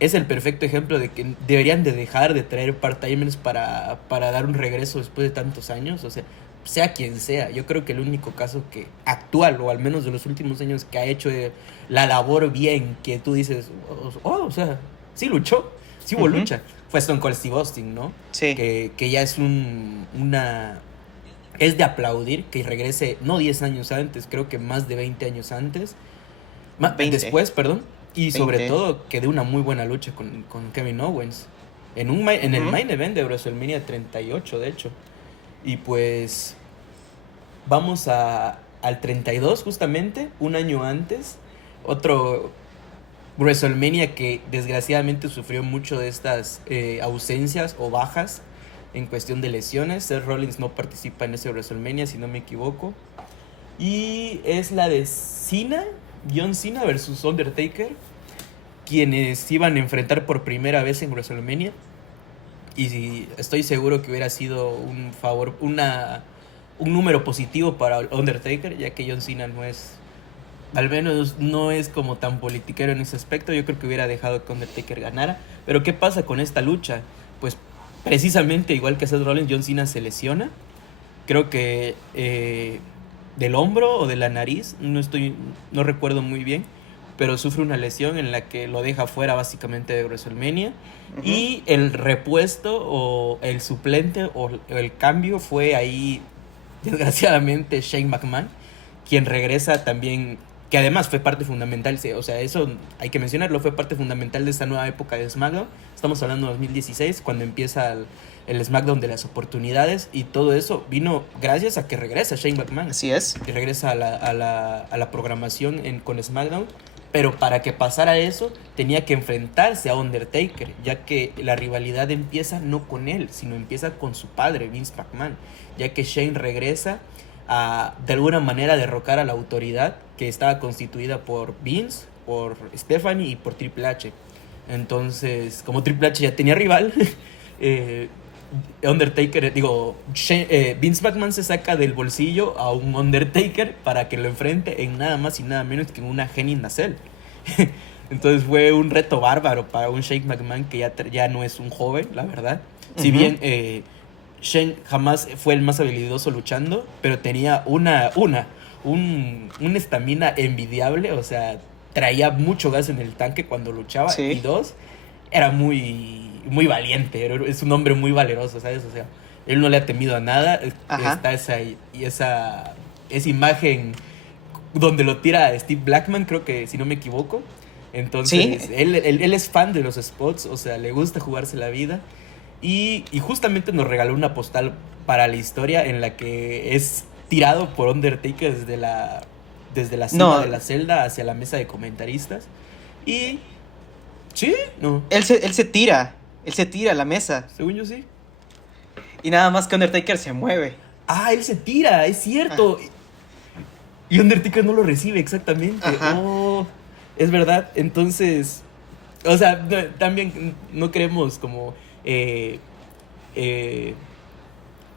es el perfecto ejemplo de que deberían de dejar de traer part-timers para dar un regreso después de tantos años. O sea quien sea, yo creo que el único caso que actual, o al menos de los últimos años, que ha hecho la labor bien, que tú dices, o sea, sí luchó, sí hubo lucha, fue Stone Cold Steve Austin, ¿no? Sí. Que ya es es de aplaudir que regrese, no 10 años antes, creo que más de 20 años antes, 20. Después, perdón, y 20. sobre todo que de una muy buena lucha con Kevin Owens, en el main event de WrestleMania 38, de hecho. Y pues vamos al 32 justamente, un año antes, otro WrestleMania que desgraciadamente sufrió mucho de estas ausencias o bajas en cuestión de lesiones. Seth Rollins no participa en ese WrestleMania, si no me equivoco. Y es la de John Cena versus Undertaker, quienes iban a enfrentar por primera vez en WrestleMania. Y estoy seguro que hubiera sido un número positivo para Undertaker, ya que John Cena al menos no es como tan politiquero en ese aspecto. Yo creo que hubiera dejado que Undertaker ganara. Pero ¿qué pasa con esta lucha? Pues precisamente igual que Seth Rollins, John Cena se lesiona. Creo que del hombro o de la nariz, no recuerdo muy bien, pero sufre una lesión en la que lo deja fuera básicamente de WrestleMania. Uh-huh. Y el repuesto o el suplente o el cambio fue ahí, desgraciadamente, Shane McMahon, quien regresa también, que además fue parte fundamental, o sea, eso hay que mencionarlo, fue parte fundamental de esta nueva época de SmackDown. Estamos hablando de 2016, cuando empieza el SmackDown de las oportunidades, y todo eso vino gracias a que regresa Shane McMahon. Así es. Que regresa a la programación con SmackDown. Pero para que pasara eso, tenía que enfrentarse a Undertaker, ya que la rivalidad empieza no con él, sino empieza con su padre, Vince McMahon, ya que Shane regresa a, de alguna manera, derrocar a la autoridad que estaba constituida por Vince, por Stephanie y por Triple H. Entonces, como Triple H ya tenía rival, Vince McMahon se saca del bolsillo a un Undertaker para que lo enfrente en nada más y nada menos que en una Hell in a Cell. Entonces fue un reto bárbaro para un Shane McMahon que ya no es un joven, la verdad. Uh-huh. Si bien Shane jamás fue el más habilidoso luchando, pero tenía una estamina envidiable, o sea, traía mucho gas en el tanque cuando luchaba. Sí. Y dos, era muy valiente, es un hombre muy valeroso, ¿sabes? O sea, él no le ha temido a nada. Ajá. Está esa imagen donde lo tira Steve Blackman, creo que, si no me equivoco. Entonces, sí. él es fan de los spots, o sea, le gusta jugarse la vida. Y justamente nos regaló una postal para la historia en la que es tirado por Undertaker desde la cima de la celda hacia la mesa de comentaristas. Y... ¿sí? No. Él se tira a la mesa. Según yo, sí. Y nada más que Undertaker se mueve. Ah, él se tira, es cierto. Y Undertaker no lo recibe, exactamente. Ajá. Oh, es verdad. Entonces, o sea, también no queremos como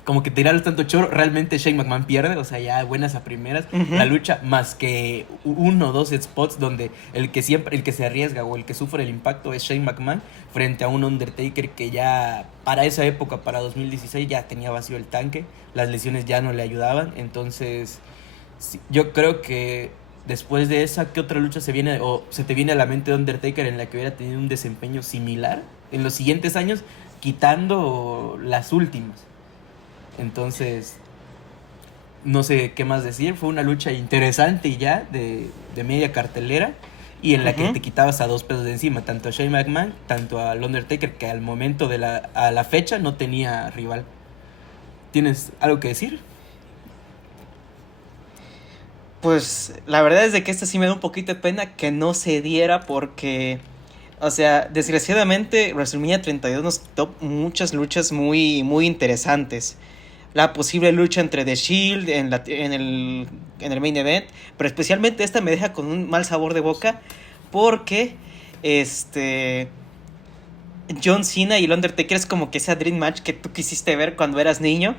como que tirarle tanto chorro. Realmente Shane McMahon pierde, o sea, ya buenas a primeras. Uh-huh. La lucha, más que 1 o 2 spots donde el que se arriesga o el que sufre el impacto es Shane McMahon frente a un Undertaker que ya para esa época, para 2016, ya tenía vacío el tanque, las lesiones ya no le ayudaban. Entonces sí, yo creo que después de esa, ¿qué otra lucha se te viene a la mente de Undertaker en la que hubiera tenido un desempeño similar en los siguientes años, quitando las últimas? Entonces, no sé qué más decir. Fue una lucha interesante ya de media cartelera, y en la que te quitabas a 2 pesos de encima, tanto a Shane McMahon, tanto al Undertaker, que al momento a la fecha no tenía rival. ¿Tienes algo que decir? Pues la verdad es de que sí me da un poquito de pena que no se diera, porque, o sea, desgraciadamente WrestleMania 32 nos quitó muchas luchas muy, muy interesantes. La posible lucha entre The Shield en el main event, pero especialmente esta me deja con un mal sabor de boca, porque John Cena y el Undertaker es como que esa dream match que tú quisiste ver cuando eras niño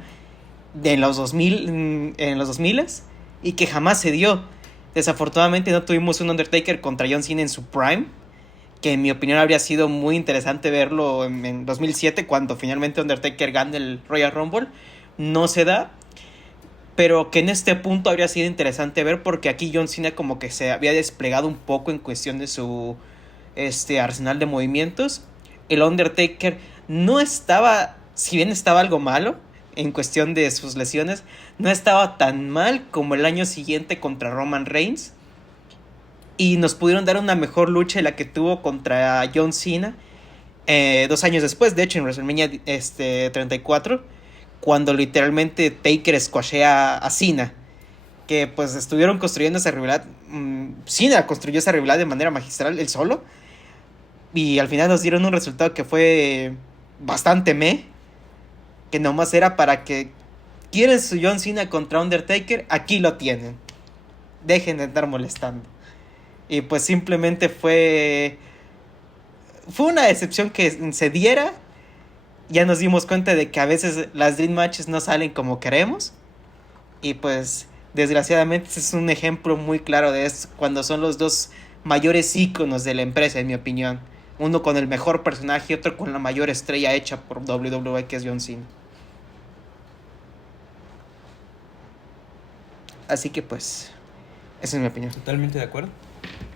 en los 2000s, y que jamás se dio. Desafortunadamente no tuvimos un Undertaker contra John Cena en su prime, que en mi opinión habría sido muy interesante verlo en 2007, cuando finalmente Undertaker gana el Royal Rumble. No se da, pero que en este punto habría sido interesante ver, porque aquí John Cena como que se había desplegado un poco en cuestión de su arsenal de movimientos. El Undertaker no estaba, si bien estaba algo malo en cuestión de sus lesiones, no estaba tan mal como el año siguiente contra Roman Reigns, y nos pudieron dar una mejor lucha de la que tuvo contra John Cena 2 años después, de hecho en WrestleMania 34, cuando literalmente Taker squashea a Cena, que pues estuvieron construyendo esa rivalidad. Cena construyó esa rivalidad de manera magistral, él solo, y al final nos dieron un resultado que fue bastante que nomás era para que quieren su John Cena contra Undertaker, aquí lo tienen. Dejen de estar molestando. Y pues simplemente fue una decepción que se diera. Ya nos dimos cuenta de que a veces las Dream Matches no salen como queremos. Y pues desgraciadamente ese es un ejemplo muy claro de eso, cuando son los dos mayores íconos de la empresa, en mi opinión. Uno con el mejor personaje y otro con la mayor estrella hecha por WWE, que es John Cena. Así que pues, esa es mi opinión. Totalmente de acuerdo.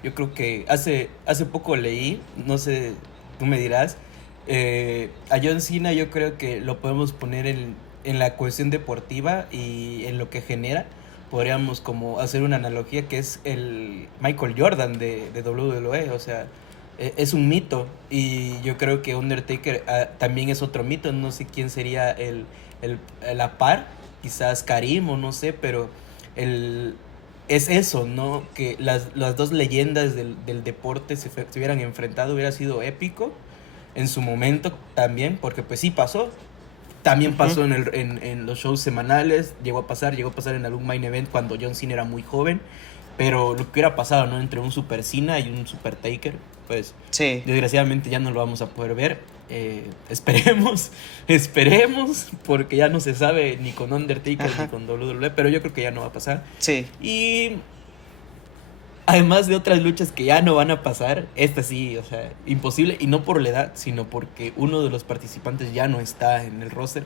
Yo creo que hace poco leí, no sé, tú me dirás, a John Cena yo creo que lo podemos poner en la cuestión deportiva y en lo que genera. Podríamos como hacer una analogía que es el Michael Jordan de WWE, o sea, es un mito y yo creo que Undertaker también es otro mito, no sé quién sería la par, quizás Karim o no sé, pero el, es eso, ¿no? Que las dos leyendas del deporte se hubieran enfrentado, hubiera sido épico en su momento también, porque pues sí pasó. También pasó en los shows semanales, llegó a pasar en algún main event cuando John Cena era muy joven, pero lo que hubiera pasado, ¿no? Entre un Super Cena y un Super Taker, pues Sí. desgraciadamente ya no lo vamos a poder ver. Esperemos, esperemos, porque ya no se sabe ni con Undertaker ni con WWE, pero yo creo que ya no va a pasar. Sí. Y además de otras luchas que ya no van a pasar, esta sí, o sea, imposible, y no por la edad, sino porque uno de los participantes ya no está en el roster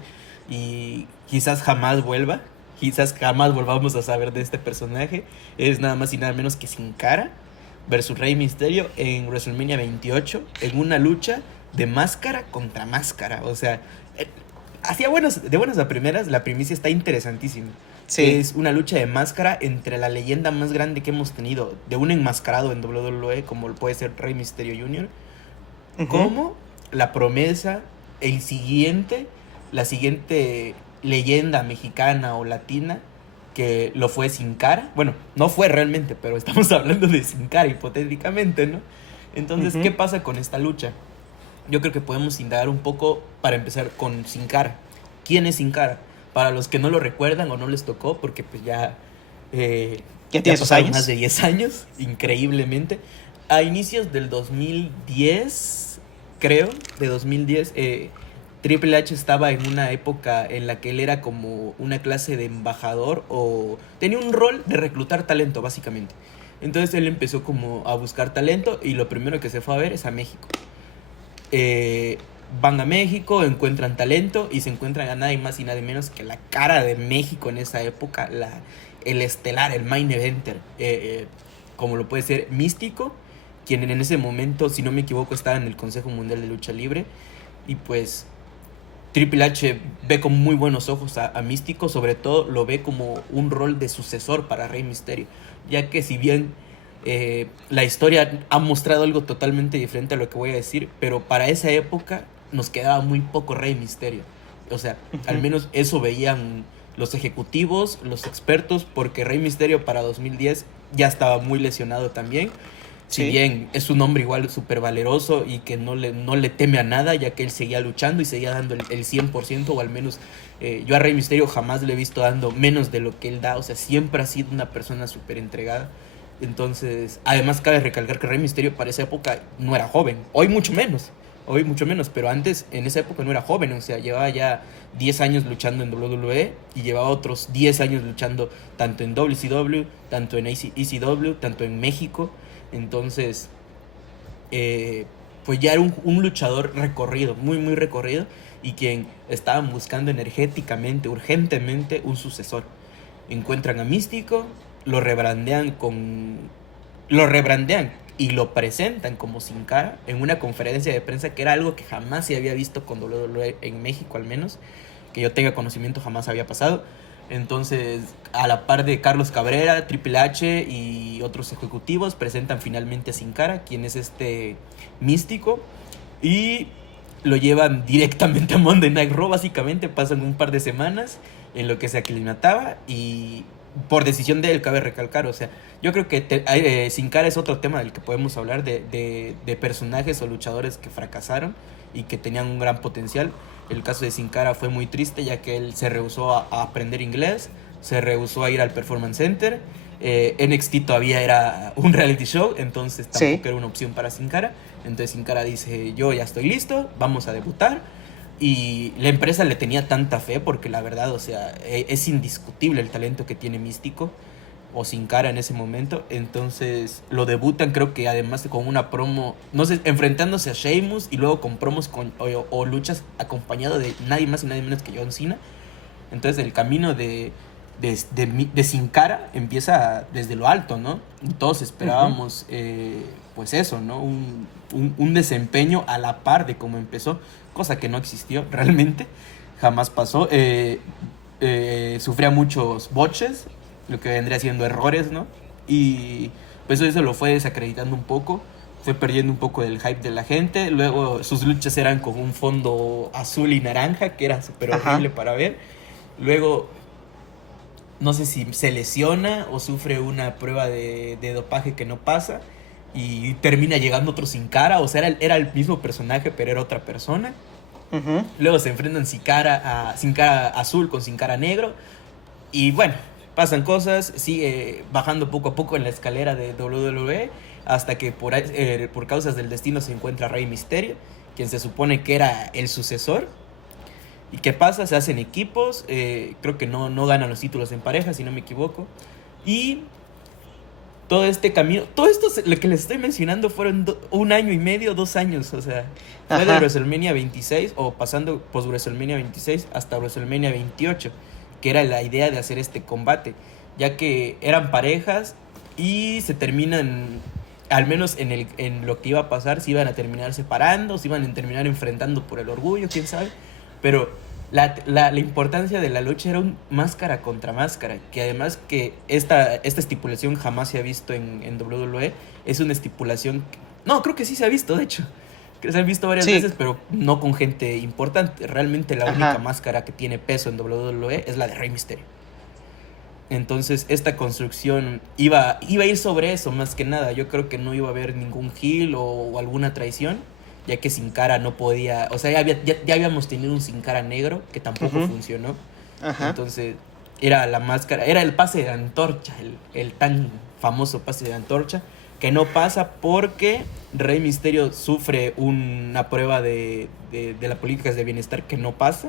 y quizás jamás vuelva, quizás jamás volvamos a saber de este personaje. Es nada más y nada menos que Sin Cara versus Rey Mysterio en WrestleMania 28 en una lucha de máscara contra máscara. O sea, de buenas a primeras, la primicia está interesantísima. Sí. Es una lucha de máscara entre la leyenda más grande que hemos tenido, de un enmascarado en WWE, como puede ser Rey Mysterio Jr., como la promesa, la siguiente leyenda mexicana o latina que lo fue Sin Cara. Bueno, no fue realmente, pero estamos hablando de Sin Cara hipotéticamente, ¿no? Entonces, ¿qué pasa con esta lucha? Yo creo que podemos indagar un poco para empezar con Sin Cara. ¿Quién es Sin Cara? Para los que no lo recuerdan o no les tocó, porque pues ya tiene sus años. Más de 10 años, increíblemente. A inicios del 2010, creo, de 2010, Triple H estaba en una época en la que él era como una clase de embajador o tenía un rol de reclutar talento, básicamente. Entonces él empezó como a buscar talento y lo primero que se fue a ver es a México. Van a México, encuentran talento y se encuentran a nadie más y nadie menos que la cara de México en esa época, el estelar, el main eventer, como lo puede ser Místico, quien en ese momento, si no me equivoco, estaba en el Consejo Mundial de Lucha Libre. Y pues Triple H ve con muy buenos ojos a Místico, sobre todo lo ve como un rol de sucesor para Rey Mysterio, ya que si bien la historia ha mostrado algo totalmente diferente a lo que voy a decir, pero para esa época nos quedaba muy poco Rey Mysterio. O sea, al menos eso veían los ejecutivos, los expertos, porque Rey Mysterio para 2010 ya estaba muy lesionado también. Si bien es un hombre igual súper valeroso y que no le teme a nada, ya que él seguía luchando y seguía dando el 100%, o al menos yo a Rey Mysterio jamás le he visto dando menos de lo que él da. O sea, siempre ha sido una persona súper entregada. Entonces, además cabe recalcar que Rey Mysterio para esa época no era joven, hoy mucho menos, pero antes, en esa época no era joven, o sea, llevaba ya 10 años luchando en WWE y llevaba otros 10 años luchando tanto en WCW, tanto en ECW, tanto en México. Entonces, pues ya era un luchador recorrido, muy, muy recorrido, y quien estaban buscando energéticamente, urgentemente, un sucesor. Encuentran a Místico, lo rebrandean y lo presentan como Sin Cara en una conferencia de prensa, que era algo que jamás se había visto con WWE en México, al menos que yo tenga conocimiento, jamás había pasado. Entonces, a la par de Carlos Cabrera, Triple H y otros ejecutivos, presentan finalmente a Sin Cara, quien es este Místico, y lo llevan directamente a Monday Night Raw. Básicamente pasan un par de semanas en lo que se aclimataba y por decisión de él, cabe recalcar. O sea, yo creo que Sin Cara es otro tema del que podemos hablar de personajes o luchadores que fracasaron y que tenían un gran potencial. El caso de Sin Cara fue muy triste, ya que él se rehusó a aprender inglés, se rehusó a ir al Performance Center. NXT todavía era un reality show, entonces tampoco era una opción para Sin Cara. Entonces Sin Cara dice, yo ya estoy listo, vamos a debutar. Y la empresa le tenía tanta fe porque la verdad, o sea, es indiscutible el talento que tiene Místico o Sin Cara en ese momento. Entonces lo debutan, creo que además con una promo, no sé, enfrentándose a Sheamus y luego con promos o luchas acompañado de nadie más y nadie menos que John Cena. Entonces el camino de Sin Cara empieza desde lo alto, ¿no? Y todos esperábamos, pues eso, ¿no? Un desempeño a la par de cómo empezó, cosa que no existió realmente, jamás pasó. Sufría muchos botches, lo que vendría siendo errores, ¿no? Y pues eso lo fue desacreditando un poco, fue perdiendo un poco del hype de la gente. Luego sus luchas eran con un fondo azul y naranja, que era súper horrible para ver. Luego, no sé si se lesiona o sufre una prueba de dopaje que no pasa y termina llegando otro Sin Cara. O sea, era el mismo personaje, pero era otra persona. Luego se enfrentan Sin Cara azul con Sin Cara negro. Y bueno, pasan cosas, sigue bajando poco a poco en la escalera de WWE hasta que por causas del destino se encuentra Rey Mysterio, quien se supone que era el sucesor. ¿Y qué pasa? Se hacen equipos, creo que no ganan los títulos en pareja, si no me equivoco. Y todo este camino, todo esto lo que les estoy mencionando fueron 1 año y medio, 2 años, o sea, fue de WrestleMania 26 o pasando post WrestleMania 26 hasta WrestleMania 28, que era la idea de hacer este combate, ya que eran parejas y se terminan, al menos en lo que iba a pasar, se iban a terminar separando, se iban a terminar enfrentando por el orgullo, quién sabe. Pero la importancia de la lucha era un máscara contra máscara, que además que esta estipulación jamás se ha visto en WWE. Es una estipulación no, creo que sí se ha visto, de hecho, que se han visto varias veces, pero no con gente importante. Realmente la única máscara que tiene peso en WWE es la de Rey Mysterio. Entonces esta construcción iba a ir sobre eso más que nada. Yo creo que no iba a haber ningún heel o alguna traición, ya que Sin Cara no podía, o sea, ya habíamos tenido un Sin Cara negro que tampoco funcionó. Entonces era la máscara, era el pase de antorcha, el tan famoso pase de antorcha, que no pasa porque Rey Mysterio sufre una prueba de las políticas de bienestar que no pasa,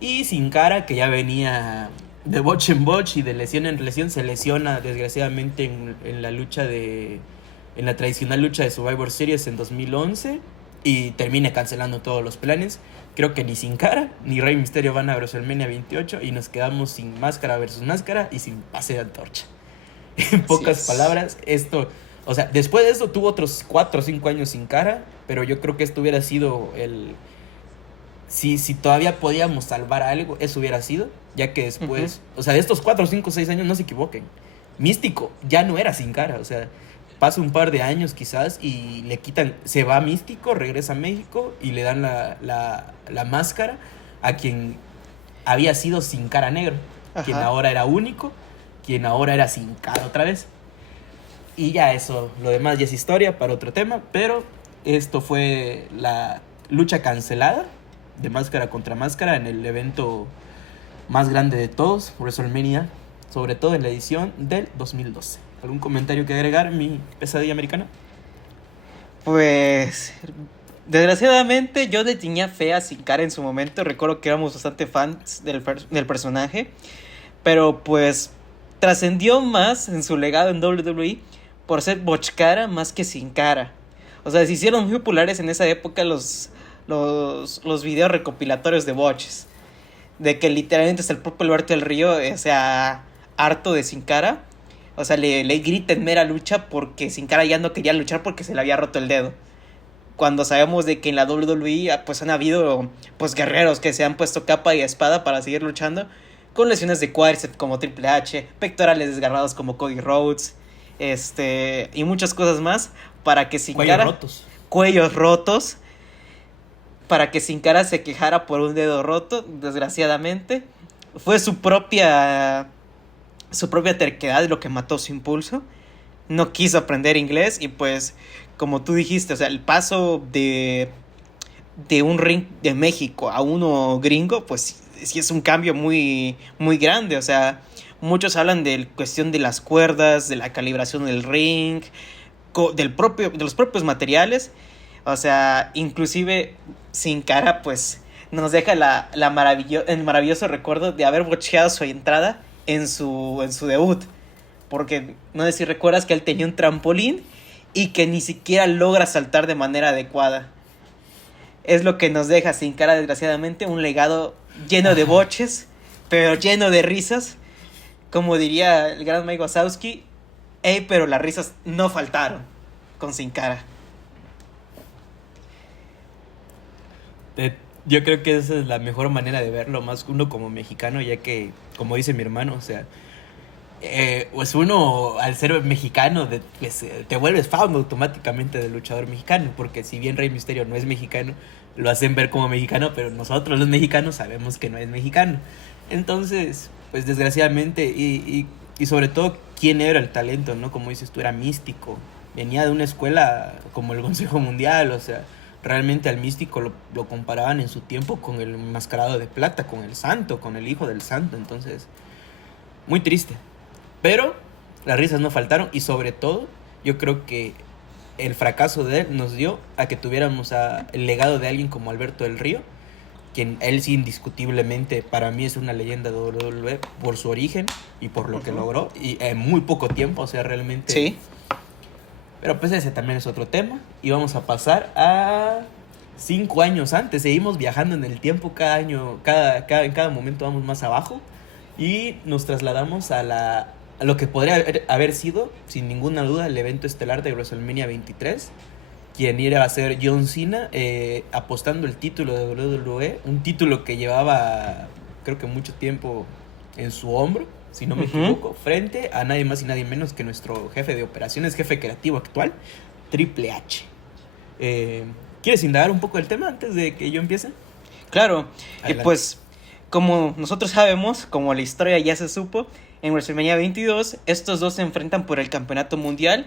y Sin Cara, que ya venía de botch en botch y de lesión en lesión, se lesiona desgraciadamente en la tradicional lucha de Survivor Series en 2011 y termina cancelando todos los planes. Creo que ni Sin Cara ni Rey Mysterio van a WrestleMania 28 y nos quedamos sin máscara versus máscara y sin pase de antorcha. En pocas palabras, esto, o sea, después de eso tuvo otros 4 o 5 años Sin Cara, pero yo creo que esto hubiera sido si todavía podíamos salvar algo, eso hubiera sido, ya que después, o sea, de estos 4, 5, 6 años, no se equivoquen, Místico ya no era Sin Cara, o sea, pasa un par de años quizás y le quitan, se va Místico, regresa a México y le dan la máscara a quien había sido Sin Cara negro, quien ahora era único, quien ahora era Sin Cara otra vez. Y ya eso, lo demás ya es historia para otro tema, pero esto fue la lucha cancelada de máscara contra máscara en el evento más grande de todos, WrestleMania, sobre todo en la edición del 2012. ¿Algún comentario que agregar, mi pesadilla americana? Pues desgraciadamente yo le tenía fe a Sin Cara en su momento. Recuerdo que éramos bastante fans del personaje, pero pues trascendió más en su legado en WWE por ser Botch Cara más que Sin Cara. O sea, se hicieron muy populares en esa época los videos recopilatorios de botches, de que literalmente hasta el propio Alberto del Río, o sea, harto de Sin Cara, o sea, le grita en mera lucha porque Sin Cara ya no quería luchar porque se le había roto el dedo. Cuando sabemos de que en la WWE pues han habido pues guerreros que se han puesto capa y espada para seguir luchando, con lesiones de cuádriceps como Triple H, pectorales desgarrados como Cody Rhodes, y muchas cosas más, para que Sin Cara, cuellos rotos, para que Sin Cara se quejara por un dedo roto. Desgraciadamente fue su propia su propia terquedad es lo que mató su impulso. No quiso aprender inglés y pues, como tú dijiste, o sea, el paso de un ring de México a uno gringo, pues sí es un cambio muy, muy grande. O sea, muchos hablan de la cuestión de las cuerdas, de la calibración del ring, de los propios materiales. O sea, inclusive Sin Cara, pues nos deja el maravilloso recuerdo de haber bocheado su entrada en su debut. Porque no sé si recuerdas que él tenía un trampolín y que ni siquiera logra saltar de manera adecuada. Es lo que nos deja Sin Cara, desgraciadamente, un legado lleno de boches, pero lleno de risas. Como diría el gran Mike Wazowski, pero las risas no faltaron con Sin Cara. Yo creo que esa es la mejor manera de verlo, más uno como mexicano, ya que, como dice mi hermano, o sea, pues uno al ser mexicano pues, te vuelves fan automáticamente del luchador mexicano, porque si bien Rey Misterio no es mexicano, lo hacen ver como mexicano, pero nosotros los mexicanos sabemos que no es mexicano. Entonces, pues desgraciadamente, y sobre todo, ¿quién era el talento? ¿No? Como dices tú, era místico, venía de una escuela como el Consejo Mundial, o sea, realmente al místico lo comparaban en su tiempo con el enmascarado de plata, con el santo, con el hijo del santo. Entonces, muy triste. Pero las risas no faltaron y sobre todo yo creo que el fracaso de él nos dio a que tuviéramos el legado de alguien como Alberto del Río, quien él sí indiscutiblemente para mí es una leyenda de WWE por su origen y por lo que logró y en muy poco tiempo, o sea, realmente. Sí. Pero pues ese también es otro tema y vamos a pasar a 5 años antes. Seguimos viajando en el tiempo cada año, en cada momento vamos más abajo y nos trasladamos a lo que podría haber sido, sin ninguna duda, el evento estelar de WrestleMania 23, quien iba a ser John Cena, apostando el título de WWE, un título que llevaba creo que mucho tiempo en su hombro, si no me equivoco, frente a nadie más y nadie menos que nuestro jefe de operaciones, jefe creativo actual, Triple H. ¿Quieres indagar un poco el tema antes de que yo empiece? Claro, y pues como nosotros sabemos, como la historia ya se supo, en WrestleMania 22 estos dos se enfrentan por el campeonato mundial,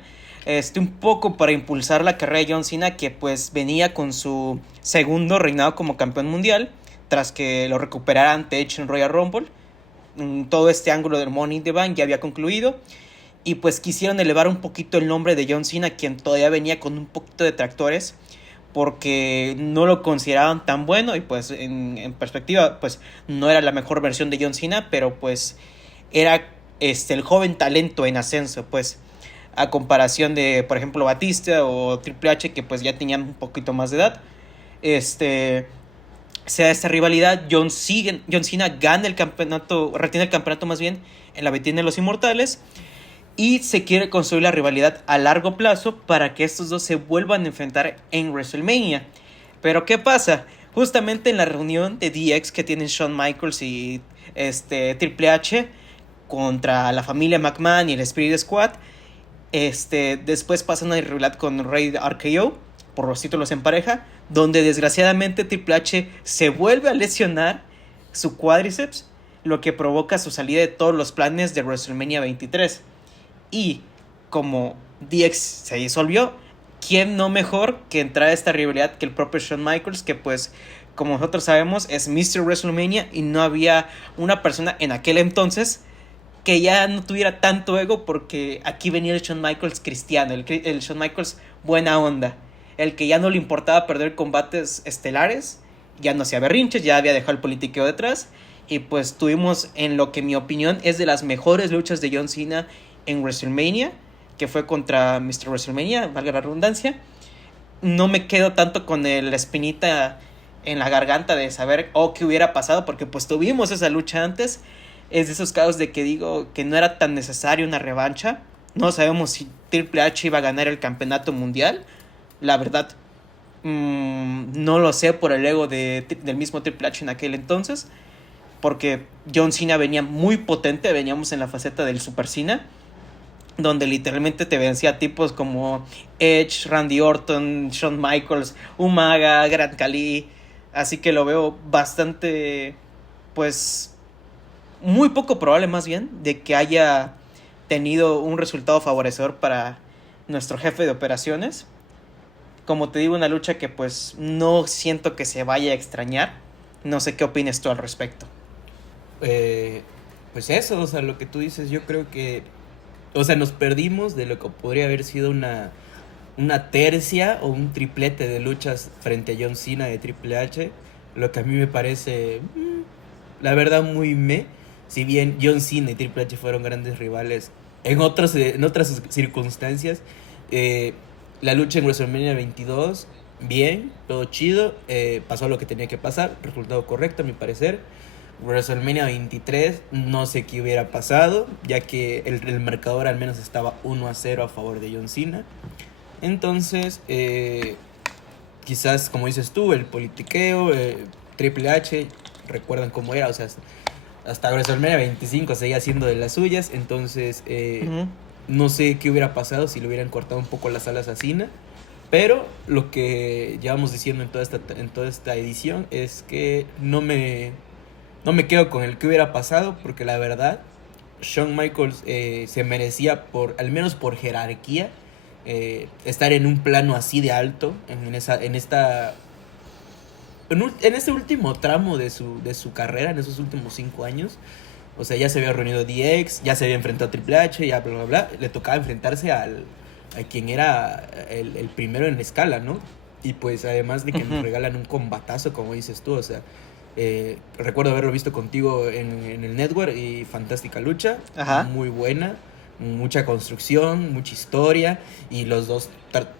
un poco para impulsar la carrera de John Cena, que pues venía con su segundo reinado como campeón mundial, tras que lo recuperara ante Edge en Royal Rumble. Todo este ángulo del Money in the Bank ya había concluido y pues quisieron elevar un poquito el nombre de John Cena, quien todavía venía con un poquito de detractores porque no lo consideraban tan bueno y pues en perspectiva pues no era la mejor versión de John Cena, pero pues era el joven talento en ascenso, pues a comparación de por ejemplo Batista o Triple H, que pues ya tenían un poquito más de edad. Sea esta rivalidad, John Cena gana el campeonato, retiene el campeonato más bien en la vitrina de los Inmortales y se quiere construir la rivalidad a largo plazo para que estos dos se vuelvan a enfrentar en WrestleMania. Pero ¿qué pasa? Justamente en la reunión de DX que tienen Shawn Michaels y Triple H contra la familia McMahon y el Spirit Squad, después pasa una rivalidad con Rey RKO por los títulos en pareja, donde desgraciadamente Triple H se vuelve a lesionar su cuádriceps, lo que provoca su salida de todos los planes de WrestleMania 23. Y como DX se disolvió, ¿quién no mejor que entrar a esta rivalidad que el propio Shawn Michaels, que pues como nosotros sabemos es Mr. WrestleMania y no había una persona en aquel entonces que ya no tuviera tanto ego, porque aquí venía el Shawn Michaels cristiano, el Shawn Michaels buena onda, el que ya no le importaba perder combates estelares, ya no hacía berrinches, ya había dejado el politiqueo detrás, y pues tuvimos en lo que en mi opinión es de las mejores luchas de John Cena en WrestleMania, que fue contra Mr. WrestleMania, valga la redundancia. No me quedo tanto con la espinita en la garganta de saber qué hubiera pasado, porque pues tuvimos esa lucha antes. Es de esos casos de que digo que no era tan necesaria una revancha. No sabemos si Triple H iba a ganar el campeonato mundial. La verdad, no lo sé por el ego del mismo Triple H en aquel entonces, porque John Cena venía muy potente. Veníamos en la faceta del Super Cena, donde literalmente te vencía tipos como Edge, Randy Orton, Shawn Michaels, Umaga, Gran Khali. Así que lo veo bastante, pues, muy poco probable más bien de que haya tenido un resultado favorecedor para nuestro jefe de operaciones. Como te digo, una lucha que pues no siento que se vaya a extrañar. No sé qué opinas tú al respecto. Pues eso, o sea, lo que tú dices, yo creo que, o sea, nos perdimos de lo que podría haber sido una tercia o un triplete de luchas frente a John Cena de Triple H, lo que a mí me parece, la verdad, muy si bien John Cena y Triple H fueron grandes rivales en otras circunstancias, eh, la lucha en WrestleMania 22, bien, todo chido, pasó lo que tenía que pasar, resultado correcto a mi parecer. WrestleMania 23, no sé qué hubiera pasado, ya que el marcador al menos estaba 1-0 a favor de John Cena. Entonces, quizás, como dices tú, el politiqueo, Triple H, recuerdan cómo era, o sea, hasta WrestleMania 25 seguía haciendo de las suyas. Entonces, Uh-huh. no sé qué hubiera pasado si le hubieran cortado un poco las alas a Cena. Pero lo que llevamos diciendo en toda esta edición es que no me quedo con el que hubiera pasado, porque la verdad, Shawn Michaels se merecía, al menos por jerarquía, estar en un plano así de alto, en este último tramo de su carrera, en esos últimos 5 años. O sea, ya se había reunido DX, ya se había enfrentado a Triple H, ya bla, bla, bla. Le tocaba enfrentarse a quien era el primero en la escala, ¿no? Y pues además de que nos regalan un combatazo, como dices tú, o sea, recuerdo haberlo visto contigo en el Network y fantástica lucha, Ajá. muy buena, mucha construcción, mucha historia, y los dos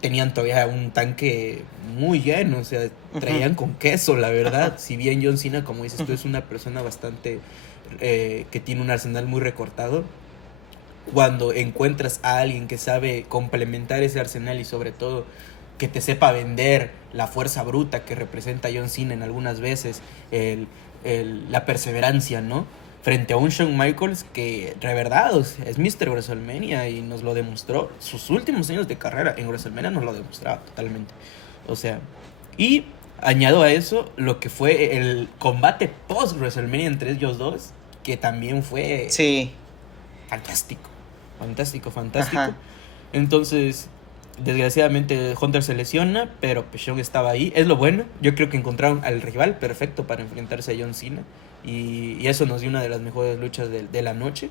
tenían todavía un tanque muy lleno, o sea, traían con queso, la verdad. Ajá. Si bien John Cena, como dices tú, es una persona bastante que tiene un arsenal muy recortado, cuando encuentras a alguien que sabe complementar ese arsenal y sobre todo que te sepa vender la fuerza bruta que representa John Cena en algunas veces, la perseverancia, ¿no? Frente a un Shawn Michaels que, de verdad, o sea, es Mr. WrestleMania y nos lo demostró. Sus últimos años de carrera en WrestleMania nos lo demostraba totalmente. O sea, y añado a eso lo que fue el combate post WrestleMania entre ellos dos, que también fue Sí. fantástico. Fantástico, fantástico. Ajá. Entonces, desgraciadamente Hunter se lesiona, pero Peshon estaba ahí. Es lo bueno. Yo creo que encontraron al rival perfecto para enfrentarse a John Cena. Y eso nos dio una de las mejores luchas de la noche.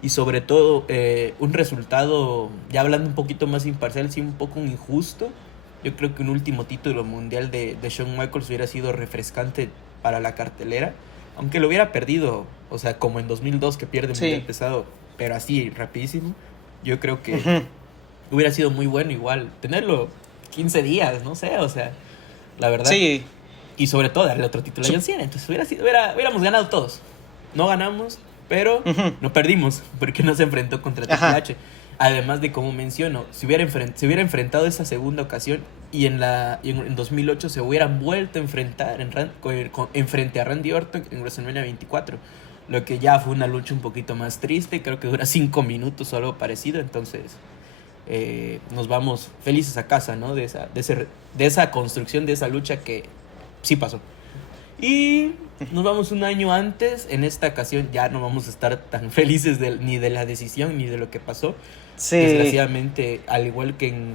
Y sobre todo, un resultado, ya hablando un poquito más imparcial, sí un poco injusto. Yo creo que un último título mundial de Shawn Michaels hubiera sido refrescante para la cartelera. Aunque lo hubiera perdido, o sea, como en 2002 que pierde Mundial Sí. Pesado, pero así, rapidísimo. Yo creo que Uh-huh. hubiera sido muy bueno igual tenerlo 15 días, no sé, o sea, la verdad. Sí. Y sobre todo darle otro título a John Cena. Entonces hubiéramos ganado todos. No ganamos, pero Uh-huh. no perdimos porque no se enfrentó contra Triple Ajá. H. Además de, como menciono, se hubiera enfrentado esa segunda ocasión y en 2008 se hubieran vuelto a enfrentar en frente a Randy Orton en WrestleMania 24. Lo que ya fue una lucha un poquito más triste, creo que dura 5 minutos o algo parecido. Entonces, nos vamos felices a casa, ¿no? De esa construcción, de esa lucha que sí pasó. Y nos vamos un año antes. En esta ocasión ya no vamos a estar tan felices ni de la decisión ni de lo que pasó. Sí. Desgraciadamente, al igual que en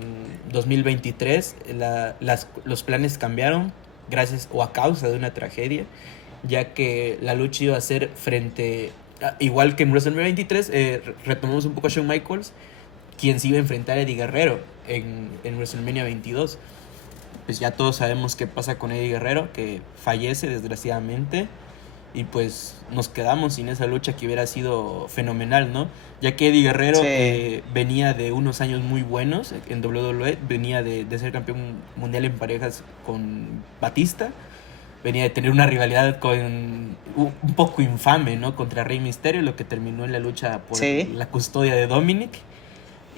2023, los planes cambiaron gracias o a causa de una tragedia, ya que la lucha iba a ser igual que en WrestleMania 23, retomamos un poco a Shawn Michaels, quien se iba a enfrentar a Eddie Guerrero en WrestleMania 22. Pues ya todos sabemos qué pasa con Eddie Guerrero, que fallece desgraciadamente, y pues nos quedamos sin esa lucha que hubiera sido fenomenal, ¿no? Ya que Eddie Guerrero Sí. venía de unos años muy buenos en WWE, venía de ser campeón mundial en parejas con Batista, venía de tener una rivalidad un poco infame, ¿no? Contra Rey Mysterio, lo que terminó en la lucha por Sí. la custodia de Dominic.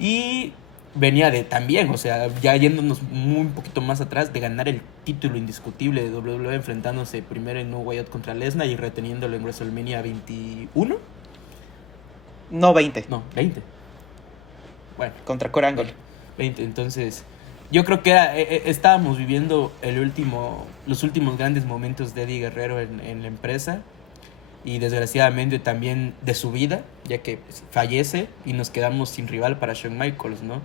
Y venía de también, o sea, ya yéndonos un poquito más atrás, de ganar el título indiscutible de WWE, enfrentándose primero en No Way Out contra Lesnar y reteniéndolo en WrestleMania 21. No, 20. No, 20. Bueno, Contra Kurt Angle. 20. Entonces, yo creo que estábamos viviendo los últimos grandes momentos de Eddie Guerrero en la empresa. y desgraciadamente también de su vida, ya que pues, fallece y nos quedamos sin rival para Shawn Michaels, ¿no?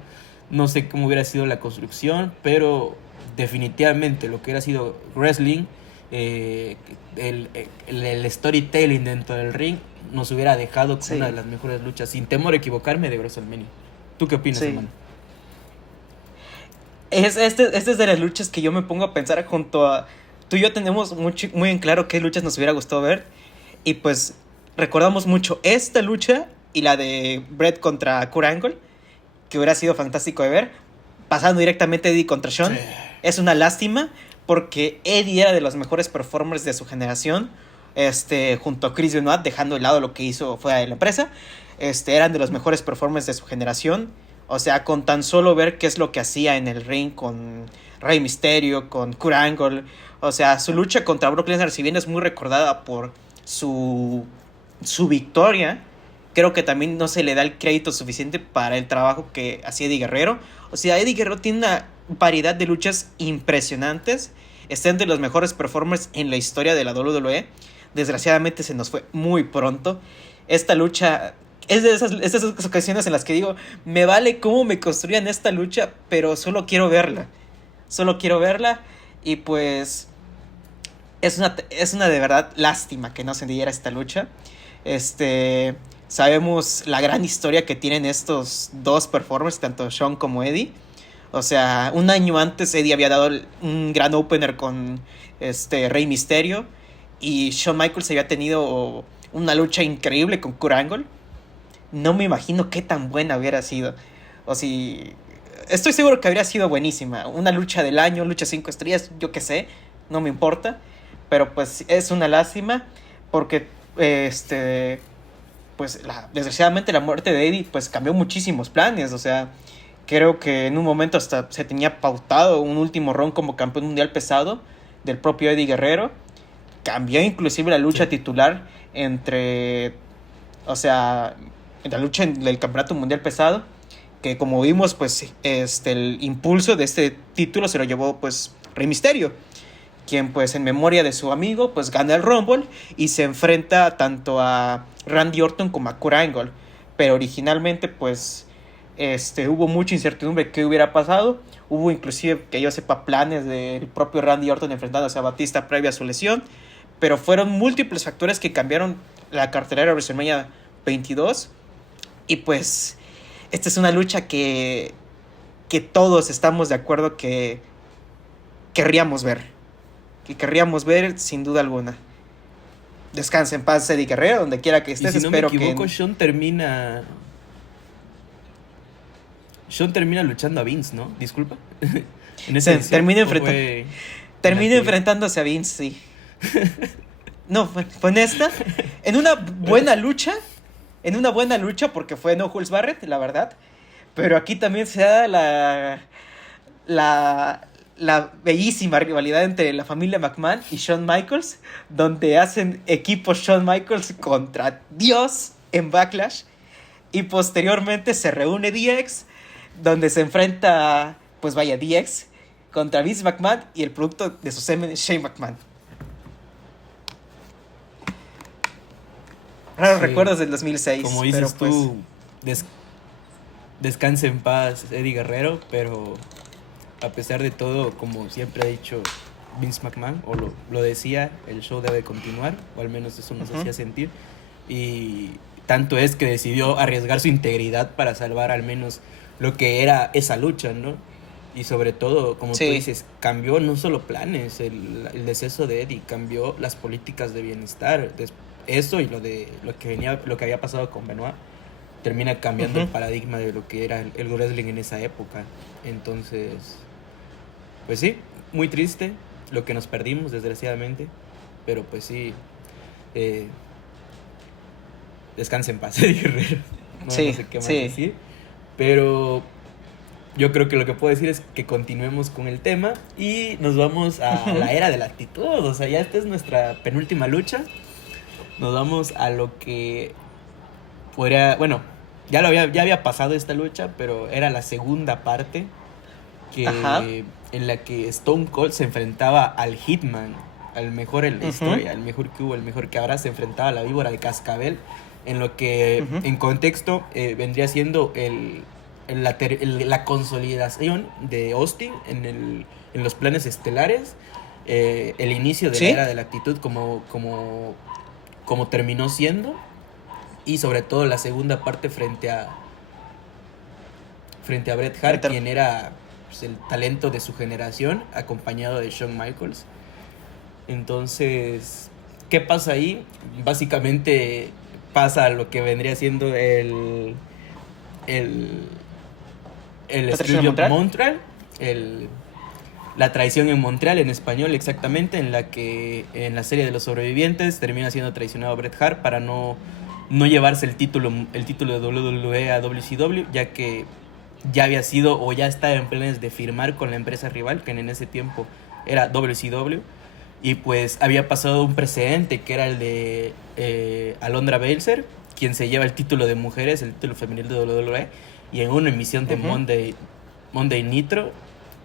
No sé cómo hubiera sido la construcción, pero definitivamente lo que hubiera sido wrestling, eh, el storytelling dentro del ring, nos hubiera dejado con una de Sí, las mejores luchas, sin temor a equivocarme, de WrestleMania. ¿Tú qué opinas, sí. hermano? Este es de las luchas que yo me pongo a pensar junto a... Tú y yo tenemos muy en claro qué luchas nos hubiera gustado ver. Y pues recordamos mucho esta lucha y la de Bret contra Kurt Angle, que hubiera sido fantástico de ver. Pasando directamente Eddie contra Sí. Shawn. Es una lástima porque Eddie era de los mejores performers de su generación. Junto a Chris Benoit, dejando de lado lo que hizo fuera de la empresa. Eran de los mejores performers de su generación. O sea, con tan solo ver qué es lo que hacía en el ring con Rey Mysterio, con Kurt Angle. O sea, su lucha contra Brock Lesnar, si bien es muy recordada por su, su victoria, creo que también no se le da el crédito suficiente para el trabajo que hacía Eddie Guerrero. O sea, Eddie Guerrero tiene una variedad de luchas impresionantes. Está entre los mejores performers en la historia de la WWE. Desgraciadamente se nos fue muy pronto. Esta lucha es de esas ocasiones en las que digo, me vale cómo me construyan esta lucha, pero solo quiero verla. Solo quiero verla y pues es una de verdad lástima que no se diera esta lucha. Sabemos la gran historia que tienen estos dos performers, tanto Shawn como Eddie. O sea, un año antes Eddie había dado un gran opener con Rey Mysterio y Shawn Michaels había tenido una lucha increíble con Kurt Angle. No me imagino qué tan buena hubiera sido. O si... Estoy seguro que habría sido buenísima. Una lucha del año, lucha 5 estrellas, yo qué sé, no me importa. Pero pues es una lástima porque pues desgraciadamente la muerte de Eddie pues cambió muchísimos planes. O sea, creo que en un momento hasta se tenía pautado un último round como campeón mundial pesado del propio Eddie Guerrero. Cambió inclusive la lucha Sí. titular entre, o sea, en la lucha en el campeonato mundial pesado, que como vimos pues el impulso de este título se lo llevó pues Rey Mysterio, quien pues en memoria de su amigo pues gana el Rumble y se enfrenta tanto a Randy Orton como a Kurt Angle. Pero originalmente pues hubo mucha incertidumbre de qué hubiera pasado. Hubo inclusive, que yo sepa, planes del propio Randy Orton enfrentándose a Batista previa a su lesión. Pero fueron múltiples factores que cambiaron la cartelera de WrestleMania 22. Y pues esta es una lucha que todos estamos de acuerdo que querríamos ver. Que querríamos ver sin duda alguna. Descansa en paz, Eddie Guerrero, donde quiera que Y estés. si no me Espero equivoco, que... Sean termina luchando a Vince, ¿no? Disculpa. En esa edición. termine, ¿O fue en la termine anterior? enfrentándose a Vince, sí. No, fue en esta. En una buena lucha. En una buena lucha, porque fue No Holds Barrett, la verdad. Pero aquí también se da la bellísima rivalidad entre la familia McMahon y Shawn Michaels, donde hacen equipo Shawn Michaels contra Dios en Backlash. Y posteriormente se reúne DX, donde se enfrenta, pues vaya, DX contra Vince McMahon y el producto de su semen, Shane McMahon. Raros Sí. recuerdos del 2006, Como pero dices pues... tú, des- descanse en paz Eddie Guerrero, pero a pesar de todo, como siempre ha dicho Vince McMahon, o lo decía, el show debe continuar, o al menos eso nos hacía sentir. Y tanto es que decidió arriesgar su integridad para salvar al menos lo que era esa lucha, ¿no? Y sobre todo, como tú Sí. dices, cambió no solo planes, el deceso de Eddie, cambió las políticas de bienestar. Eso y lo que había pasado con Benoit termina cambiando el paradigma de lo que era el wrestling en esa época. Entonces, pues sí, muy triste lo que nos perdimos, desgraciadamente. Pero pues sí, eh, descanse en paz, Eddie Guerrero. No Sí, sé qué más sí. decir. Pero yo creo que lo que puedo decir es que continuemos con el tema y nos vamos a la era de la actitud. O sea, ya esta es nuestra penúltima lucha. Nos vamos a lo que podría... Bueno, ya había pasado esta lucha, pero era la segunda parte Ajá. en la que Stone Cold se enfrentaba al Hitman. al mejor en la historia, al mejor que hubo, el mejor que habrá, se enfrentaba a la víbora de cascabel, en lo que en contexto vendría siendo la consolidación de Austin en los planes estelares, el inicio de la era de la actitud como terminó siendo, y sobre todo la segunda parte frente a Bret Hart, quien era pues, el talento de su generación, acompañado de Shawn Michaels. Entonces, ¿qué pasa ahí? Básicamente pasa lo que vendría siendo el Estudio Montreal, la traición en Montreal en español exactamente, en la que en la serie de los sobrevivientes termina siendo traicionado Bret Hart para no llevarse el título de WWE a WCW, ya que ya había sido o ya estaba en planes de firmar con la empresa rival, que en ese tiempo era WCW, y pues había pasado un precedente que era el de Alondra Baszler, quien se lleva el título de mujeres, el título femenil de WWE, y en una emisión de Monday Nitro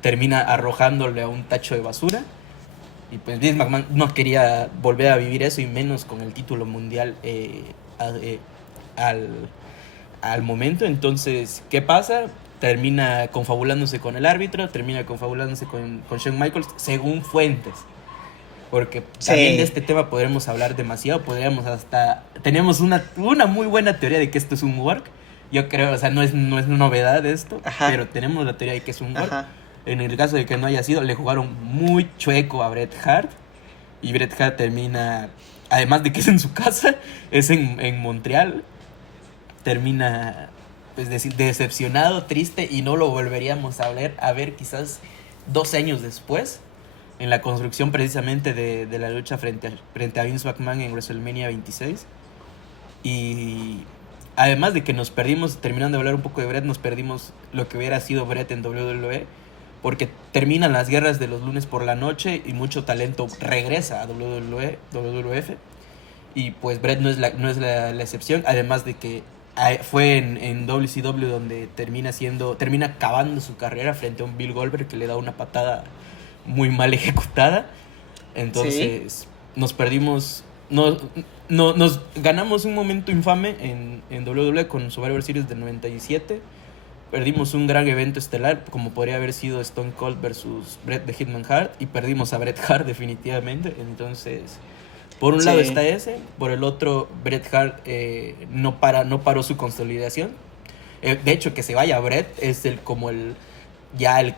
termina arrojándole a un tacho de basura. Y pues Vince McMahon no quería volver a vivir eso, y menos con el título mundial al momento. Entonces, ¿qué pasa? Termina confabulándose con el árbitro, termina confabulándose con Shawn Michaels, según fuentes. Porque también de este tema podremos hablar demasiado, tenemos una muy buena teoría de que esto es un work. Yo creo, o sea, no es novedad esto, pero tenemos la teoría de que es un work. En el caso de que no haya sido, le jugaron muy chueco a Bret Hart, y Bret Hart termina, además de que es en su casa, es en Montreal, termina pues decepcionado, triste, y no lo volveríamos a ver quizás 12 años después, en la construcción precisamente de la lucha frente a Vince McMahon en WrestleMania 26. Y además de que nos perdimos, terminando de hablar un poco de Bret, nos perdimos lo que hubiera sido Bret en WWE, porque terminan las guerras de los lunes por la noche y mucho talento regresa a WWF, y pues Bret no es la excepción, además de que fue en WCW donde termina acabando su carrera frente a un Bill Goldberg que le da una patada muy mal ejecutada. Entonces nos perdimos, nos ganamos un momento infame en WWE con Survivor Series del 97. Perdimos un gran evento estelar como podría haber sido Stone Cold versus Bret the Hitman Hart, y perdimos a Bret Hart definitivamente. Entonces, por un lado está ese, por el otro Bret Hart no paró su consolidación. De hecho, que se vaya Bret es el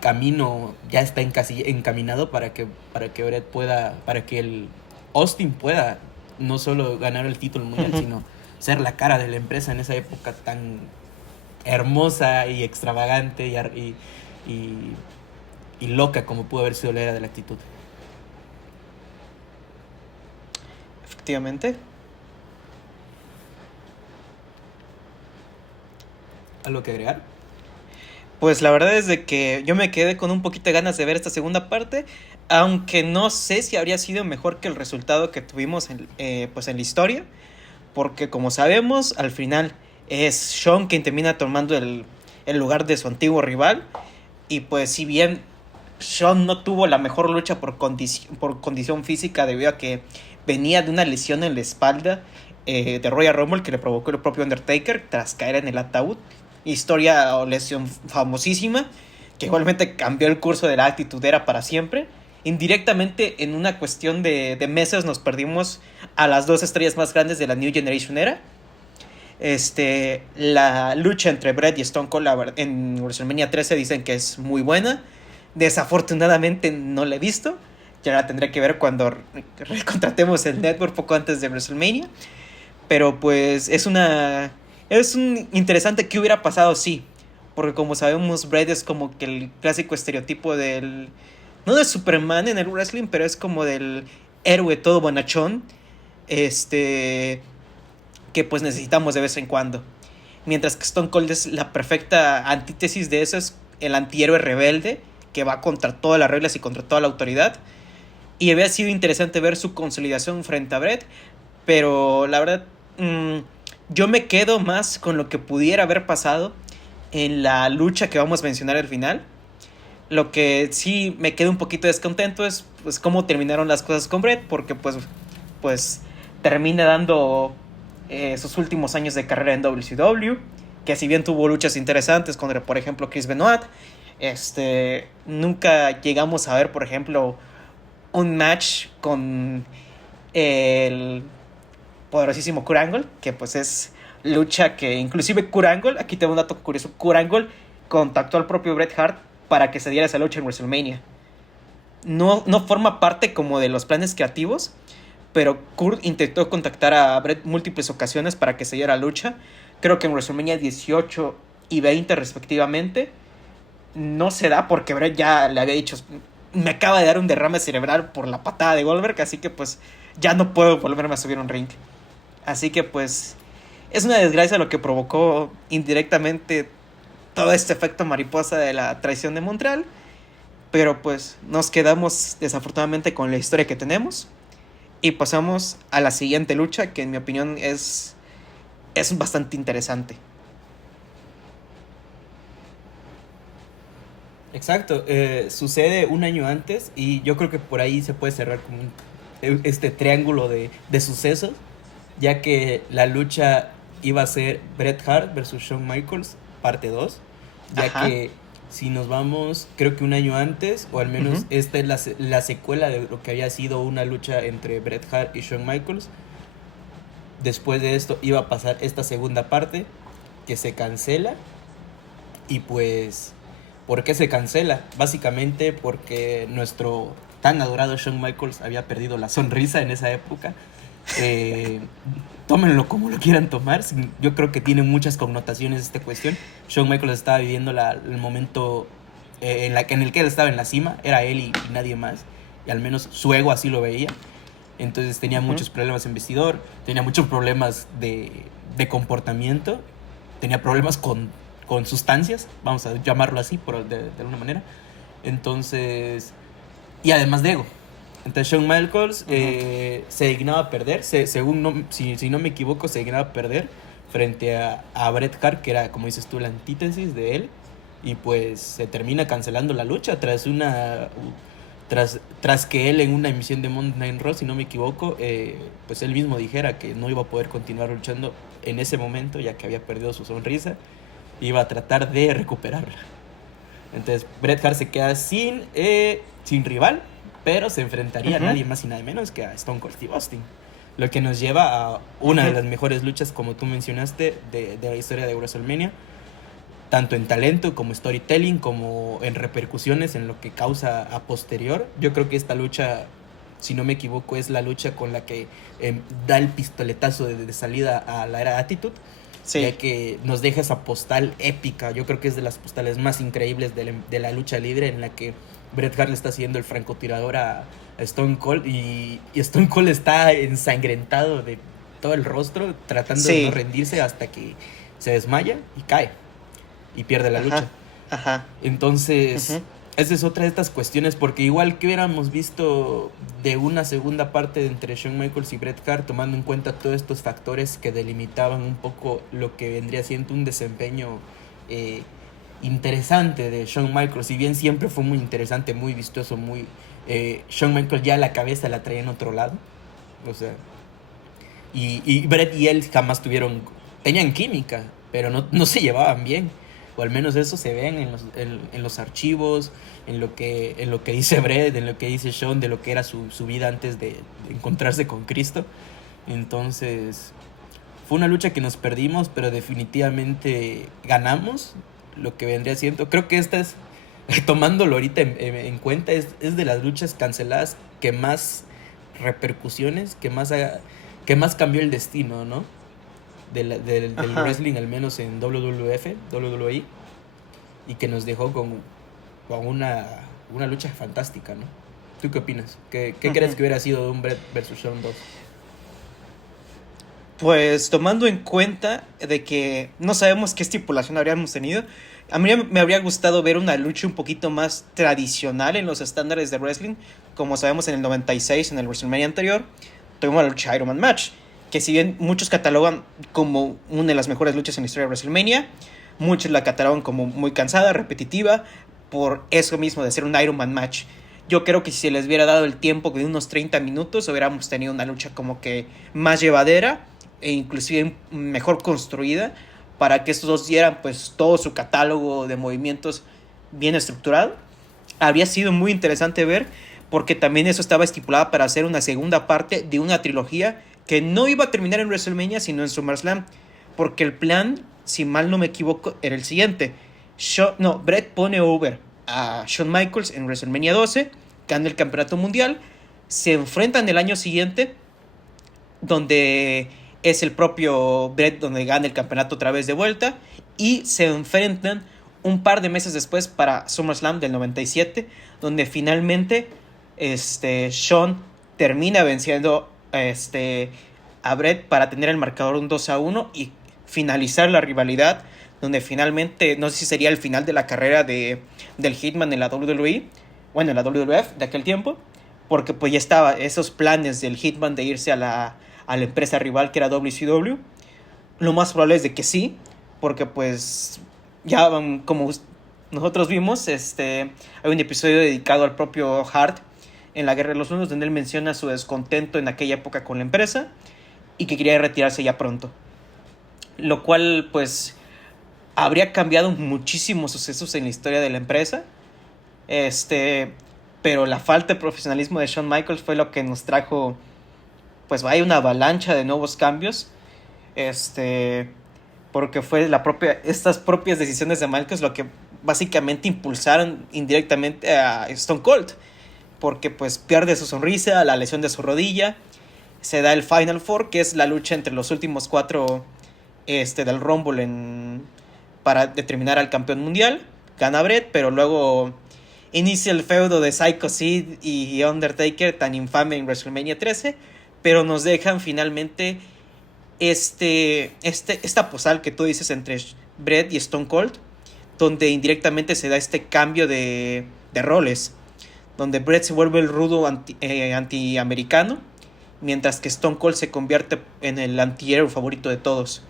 camino ya está encaminado para que Bret pueda, para que el Austin pueda no solo ganar el título mundial, sino ser la cara de la empresa en esa época tan hermosa y extravagante y loca como pudo haber sido la era de la actitud. Efectivamente. ¿Algo que agregar? Pues la verdad es de que yo me quedé con un poquito de ganas de ver esta segunda parte, aunque no sé si habría sido mejor que el resultado que tuvimos pues en la historia, porque como sabemos, al final es Shawn quien termina tomando el lugar de su antiguo rival, y pues si bien Shawn no tuvo la mejor lucha por condición física, debido a que venía de una lesión en la espalda de Royal Rumble que le provocó el propio Undertaker tras caer en el ataúd. Historia o lesión famosísima que igualmente cambió el curso de la Attitude Era para siempre. Indirectamente, en una cuestión de meses, nos perdimos a las dos estrellas más grandes de la New Generation Era. La lucha entre Bret y Stone Cold en WrestleMania 13 dicen que es muy buena. Desafortunadamente no la he visto. Ya la tendré que ver cuando recontratemos el network poco antes de WrestleMania. Pero pues es un interesante qué hubiera pasado, sí. Porque como sabemos, Bret es como que el clásico estereotipo no de Superman en el wrestling, pero es como del héroe todo bonachón. Que pues necesitamos de vez en cuando. Mientras que Stone Cold es la perfecta antítesis de eso, es el antihéroe rebelde que va contra todas las reglas y contra toda la autoridad. Y había sido interesante ver su consolidación frente a Bret, pero la verdad yo me quedo más con lo que pudiera haber pasado en la lucha que vamos a mencionar al final, Lo que sí me queda un poquito descontento es pues cómo terminaron las cosas con Bret, porque pues termina dando sus últimos años de carrera en WCW, que si bien tuvo luchas interesantes contra, por ejemplo, Chris Benoit, nunca llegamos a ver, por ejemplo, un match con el poderosísimo Kurt Angle, que pues es lucha que inclusive Kurt Angle, aquí tengo un dato curioso, Kurt Angle contactó al propio Bret Hart para que se diera esa lucha en WrestleMania. No forma parte como de los planes creativos, pero Kurt intentó contactar a Bret múltiples ocasiones para que se diera la lucha. Creo que en WrestleMania 18 y 20 respectivamente no se da porque Bret ya le había dicho, me acaba de dar un derrame cerebral por la patada de Goldberg, así que pues ya no puedo volverme a subir a un ring. Así que pues es una desgracia lo que provocó indirectamente todo este efecto mariposa de la traición de Montreal. Pero pues nos quedamos desafortunadamente con la historia que tenemos. Y pasamos a la siguiente lucha, que en mi opinión es bastante interesante. Exacto, sucede un año antes y yo creo que por ahí se puede cerrar como este triángulo de sucesos, ya que la lucha iba a ser Bret Hart versus Shawn Michaels, parte 2, ya Ajá. que si nos vamos, creo que un año antes, o al menos esta es la secuela de lo que había sido una lucha entre Bret Hart y Shawn Michaels. Después de esto iba a pasar esta segunda parte, que se cancela, y pues, ¿por qué se cancela? Básicamente porque nuestro tan adorado Shawn Michaels había perdido la sonrisa en esa época. Eh, Tómenlo como lo quieran tomar. Yo creo que tiene muchas connotaciones esta cuestión. Shawn Michaels estaba viviendo el momento en el que él estaba en la cima. Era él y nadie más. Y al menos su ego así lo veía. Entonces tenía muchos problemas en vestidor. Tenía muchos problemas de comportamiento. Tenía problemas con sustancias. Vamos a llamarlo así de alguna manera. Entonces... Y además de ego. Entonces Shawn Michaels se dignaba a perder, según si no me equivoco, se dignaba a perder frente a Bret Hart, que era, como dices tú, la antítesis de él. Y pues se termina cancelando la lucha tras que él en una emisión de Monday Night Raw, si no me equivoco, pues él mismo dijera que no iba a poder continuar luchando en ese momento, ya que había perdido su sonrisa. Iba a tratar de recuperarla. Entonces Bret Hart se queda sin rival, pero se enfrentaría a nadie más y nada menos que a Stone Cold Steve Austin. Lo que nos lleva a una de las mejores luchas, como tú mencionaste, de la historia de WrestleMania. Tanto en talento, como storytelling, como en repercusiones, en lo que causa a posterior. Yo creo que esta lucha, si no me equivoco, es la lucha con la que da el pistoletazo de salida a la era Attitude. Sí. Ya que nos deja esa postal épica. Yo creo que es de las postales más increíbles de la lucha libre, en la que Bret Hart le está haciendo el francotirador a Stone Cold y Stone Cold está ensangrentado de todo el rostro, tratando de no rendirse hasta que se desmaya y cae y pierde la lucha. Entonces, esa es otra de estas cuestiones, porque igual que hubiéramos visto de una segunda parte entre Shawn Michaels y Bret Hart, tomando en cuenta todos estos factores que delimitaban un poco lo que vendría siendo un desempeño interesante de Shawn Michaels. Si bien siempre fue muy interesante, muy vistoso, Shawn Michaels ya la cabeza la traía en otro lado, o sea, y Bret y él jamás tenían química, pero no se llevaban bien, o al menos eso se ve en los archivos, en lo que dice Bret, en lo que dice Shawn, de lo que era su vida antes de encontrarse con Cristo. Entonces fue una lucha que nos perdimos, pero definitivamente ganamos. Lo que vendría siendo, creo que esta es, tomándolo ahorita en cuenta, es de las luchas canceladas que más repercusiones, que más cambió el destino, ¿no? Del wrestling, al menos en WWE, y que nos dejó con una lucha fantástica, ¿no? ¿Tú qué opinas? ¿Qué crees que hubiera sido de un Bret versus Shawn 2? Pues tomando en cuenta de que no sabemos qué estipulación habríamos tenido, a mí me habría gustado ver una lucha un poquito más tradicional en los estándares de wrestling. Como sabemos, en el 96, en el WrestleMania anterior, tuvimos la lucha Iron Man Match, que si bien muchos catalogan como una de las mejores luchas en la historia de WrestleMania, muchos la catalogan como muy cansada, repetitiva, por eso mismo de ser un Iron Man match. Yo creo que si se les hubiera dado el tiempo de unos 30 minutos, hubiéramos tenido una lucha como que más llevadera e inclusive mejor construida, para que estos dos dieran pues todo su catálogo de movimientos bien estructurado. Habría sido muy interesante ver, porque también eso estaba estipulado para hacer una segunda parte de una trilogía que no iba a terminar en WrestleMania, sino en SummerSlam, porque el plan, si mal no me equivoco, era el siguiente. Bret pone over a Shawn Michaels en WrestleMania 12, gana el campeonato mundial, se enfrentan el año siguiente, donde es el propio Bret donde gana el campeonato otra vez de vuelta, y se enfrentan un par de meses después para SummerSlam del 97, donde finalmente Shawn termina venciendo a Bret para tener el marcador un 2-1 y finalizar la rivalidad, donde finalmente, no sé si sería el final de la carrera del Hitman en la WWE, bueno, en la WWF de aquel tiempo, porque pues ya estaba esos planes del Hitman de irse a la empresa rival que era WCW. Lo más probable es de que sí, porque pues ya como nosotros vimos, hay un episodio dedicado al propio Hart en la Guerra de los Mundos, donde él menciona su descontento en aquella época con la empresa y que quería retirarse ya pronto, lo cual pues habría cambiado muchísimos sucesos en la historia de la empresa, pero la falta de profesionalismo de Shawn Michaels fue lo que nos trajo, pues hay una avalancha de nuevos cambios, porque fue estas propias decisiones de Michaels lo que básicamente impulsaron indirectamente a Stone Cold, porque pues pierde su sonrisa, la lesión de su rodilla, se da el Final Four, que es la lucha entre los últimos 4 del Rumble para determinar al campeón mundial. Gana Bret, pero luego inicia el feudo de Psycho Sid y Undertaker, tan infame en WrestleMania 13, pero nos dejan finalmente esta posal que tú dices entre Bret y Stone Cold, donde indirectamente se da este cambio de roles, donde Bret se vuelve el rudo antiamericano, mientras que Stone Cold se convierte en el antihéroe favorito de todos.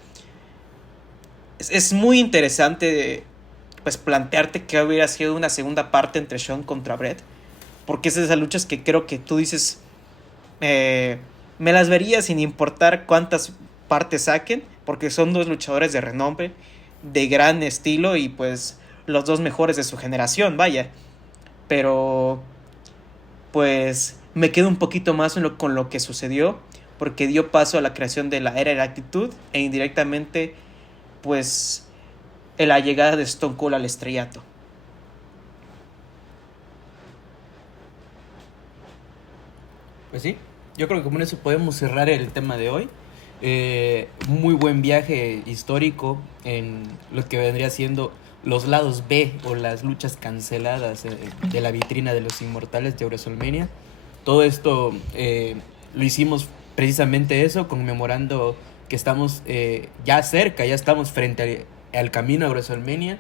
Es muy interesante pues plantearte que hubiera sido una segunda parte entre Shawn contra Bret, porque es de esas luchas que creo que tú dices, me las vería sin importar cuántas partes saquen, porque son dos luchadores de renombre, de gran estilo y pues los dos mejores de su generación, vaya. Pero pues me quedo un poquito más con lo que sucedió, porque dio paso a la creación de la era de la actitud e indirectamente pues en la llegada de Stone Cold al estrellato. Pues sí, yo creo que con eso podemos cerrar el tema de hoy. Muy buen viaje histórico en lo que vendría siendo los lados B o las luchas canceladas de la vitrina de los inmortales de WrestleMania. Todo esto lo hicimos precisamente eso, conmemorando que estamos ya cerca, ya estamos frente al camino a WrestleMania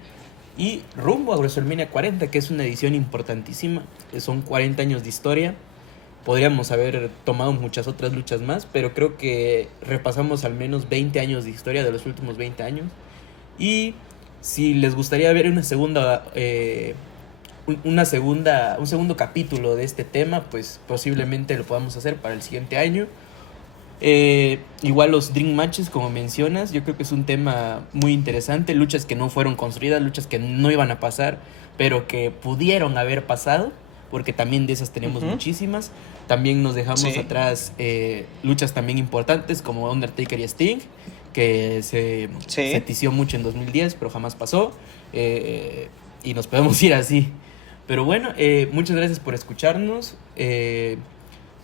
y rumbo a WrestleMania 40, que es una edición importantísima. Son 40 años de historia. Podríamos haber tomado muchas otras luchas más, pero creo que repasamos al menos 20 años de historia de los últimos 20 años. Y si les gustaría ver un segundo capítulo de este tema, pues posiblemente lo podamos hacer para el siguiente año. Igual los Dream Matches, como mencionas, yo creo que es un tema muy interesante. Luchas que no fueron construidas, luchas que no iban a pasar, pero que pudieron haber pasado, porque también de esas tenemos muchísimas. También nos dejamos atrás luchas también importantes como Undertaker y Sting, que se tició mucho en 2010, pero jamás pasó, y nos podemos ir así. Pero bueno, muchas gracias por escucharnos.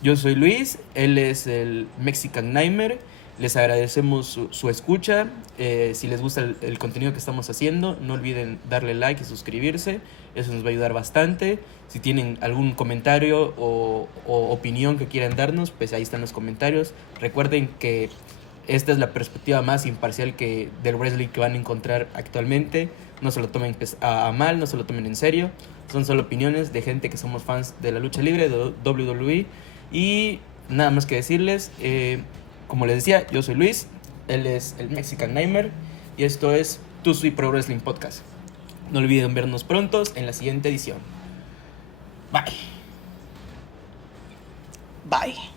Yo soy Luis, él es el Mexican Nightmare. Les agradecemos su escucha. Si les gusta el contenido que estamos haciendo, no olviden darle like y suscribirse. Eso nos va a ayudar bastante. Si tienen algún comentario o opinión que quieran darnos, pues ahí están los comentarios. Recuerden que esta es la perspectiva más imparcial del wrestling que van a encontrar actualmente. No se lo tomen a mal, no se lo tomen en serio. Son solo opiniones de gente que somos fans de la lucha libre, de WWE. Y nada más que decirles, como les decía, yo soy Luis, él es el Mexican Nightmare y esto es Too Sweet Pro Wrestling Podcast. No olviden vernos prontos en la siguiente edición. Bye. Bye.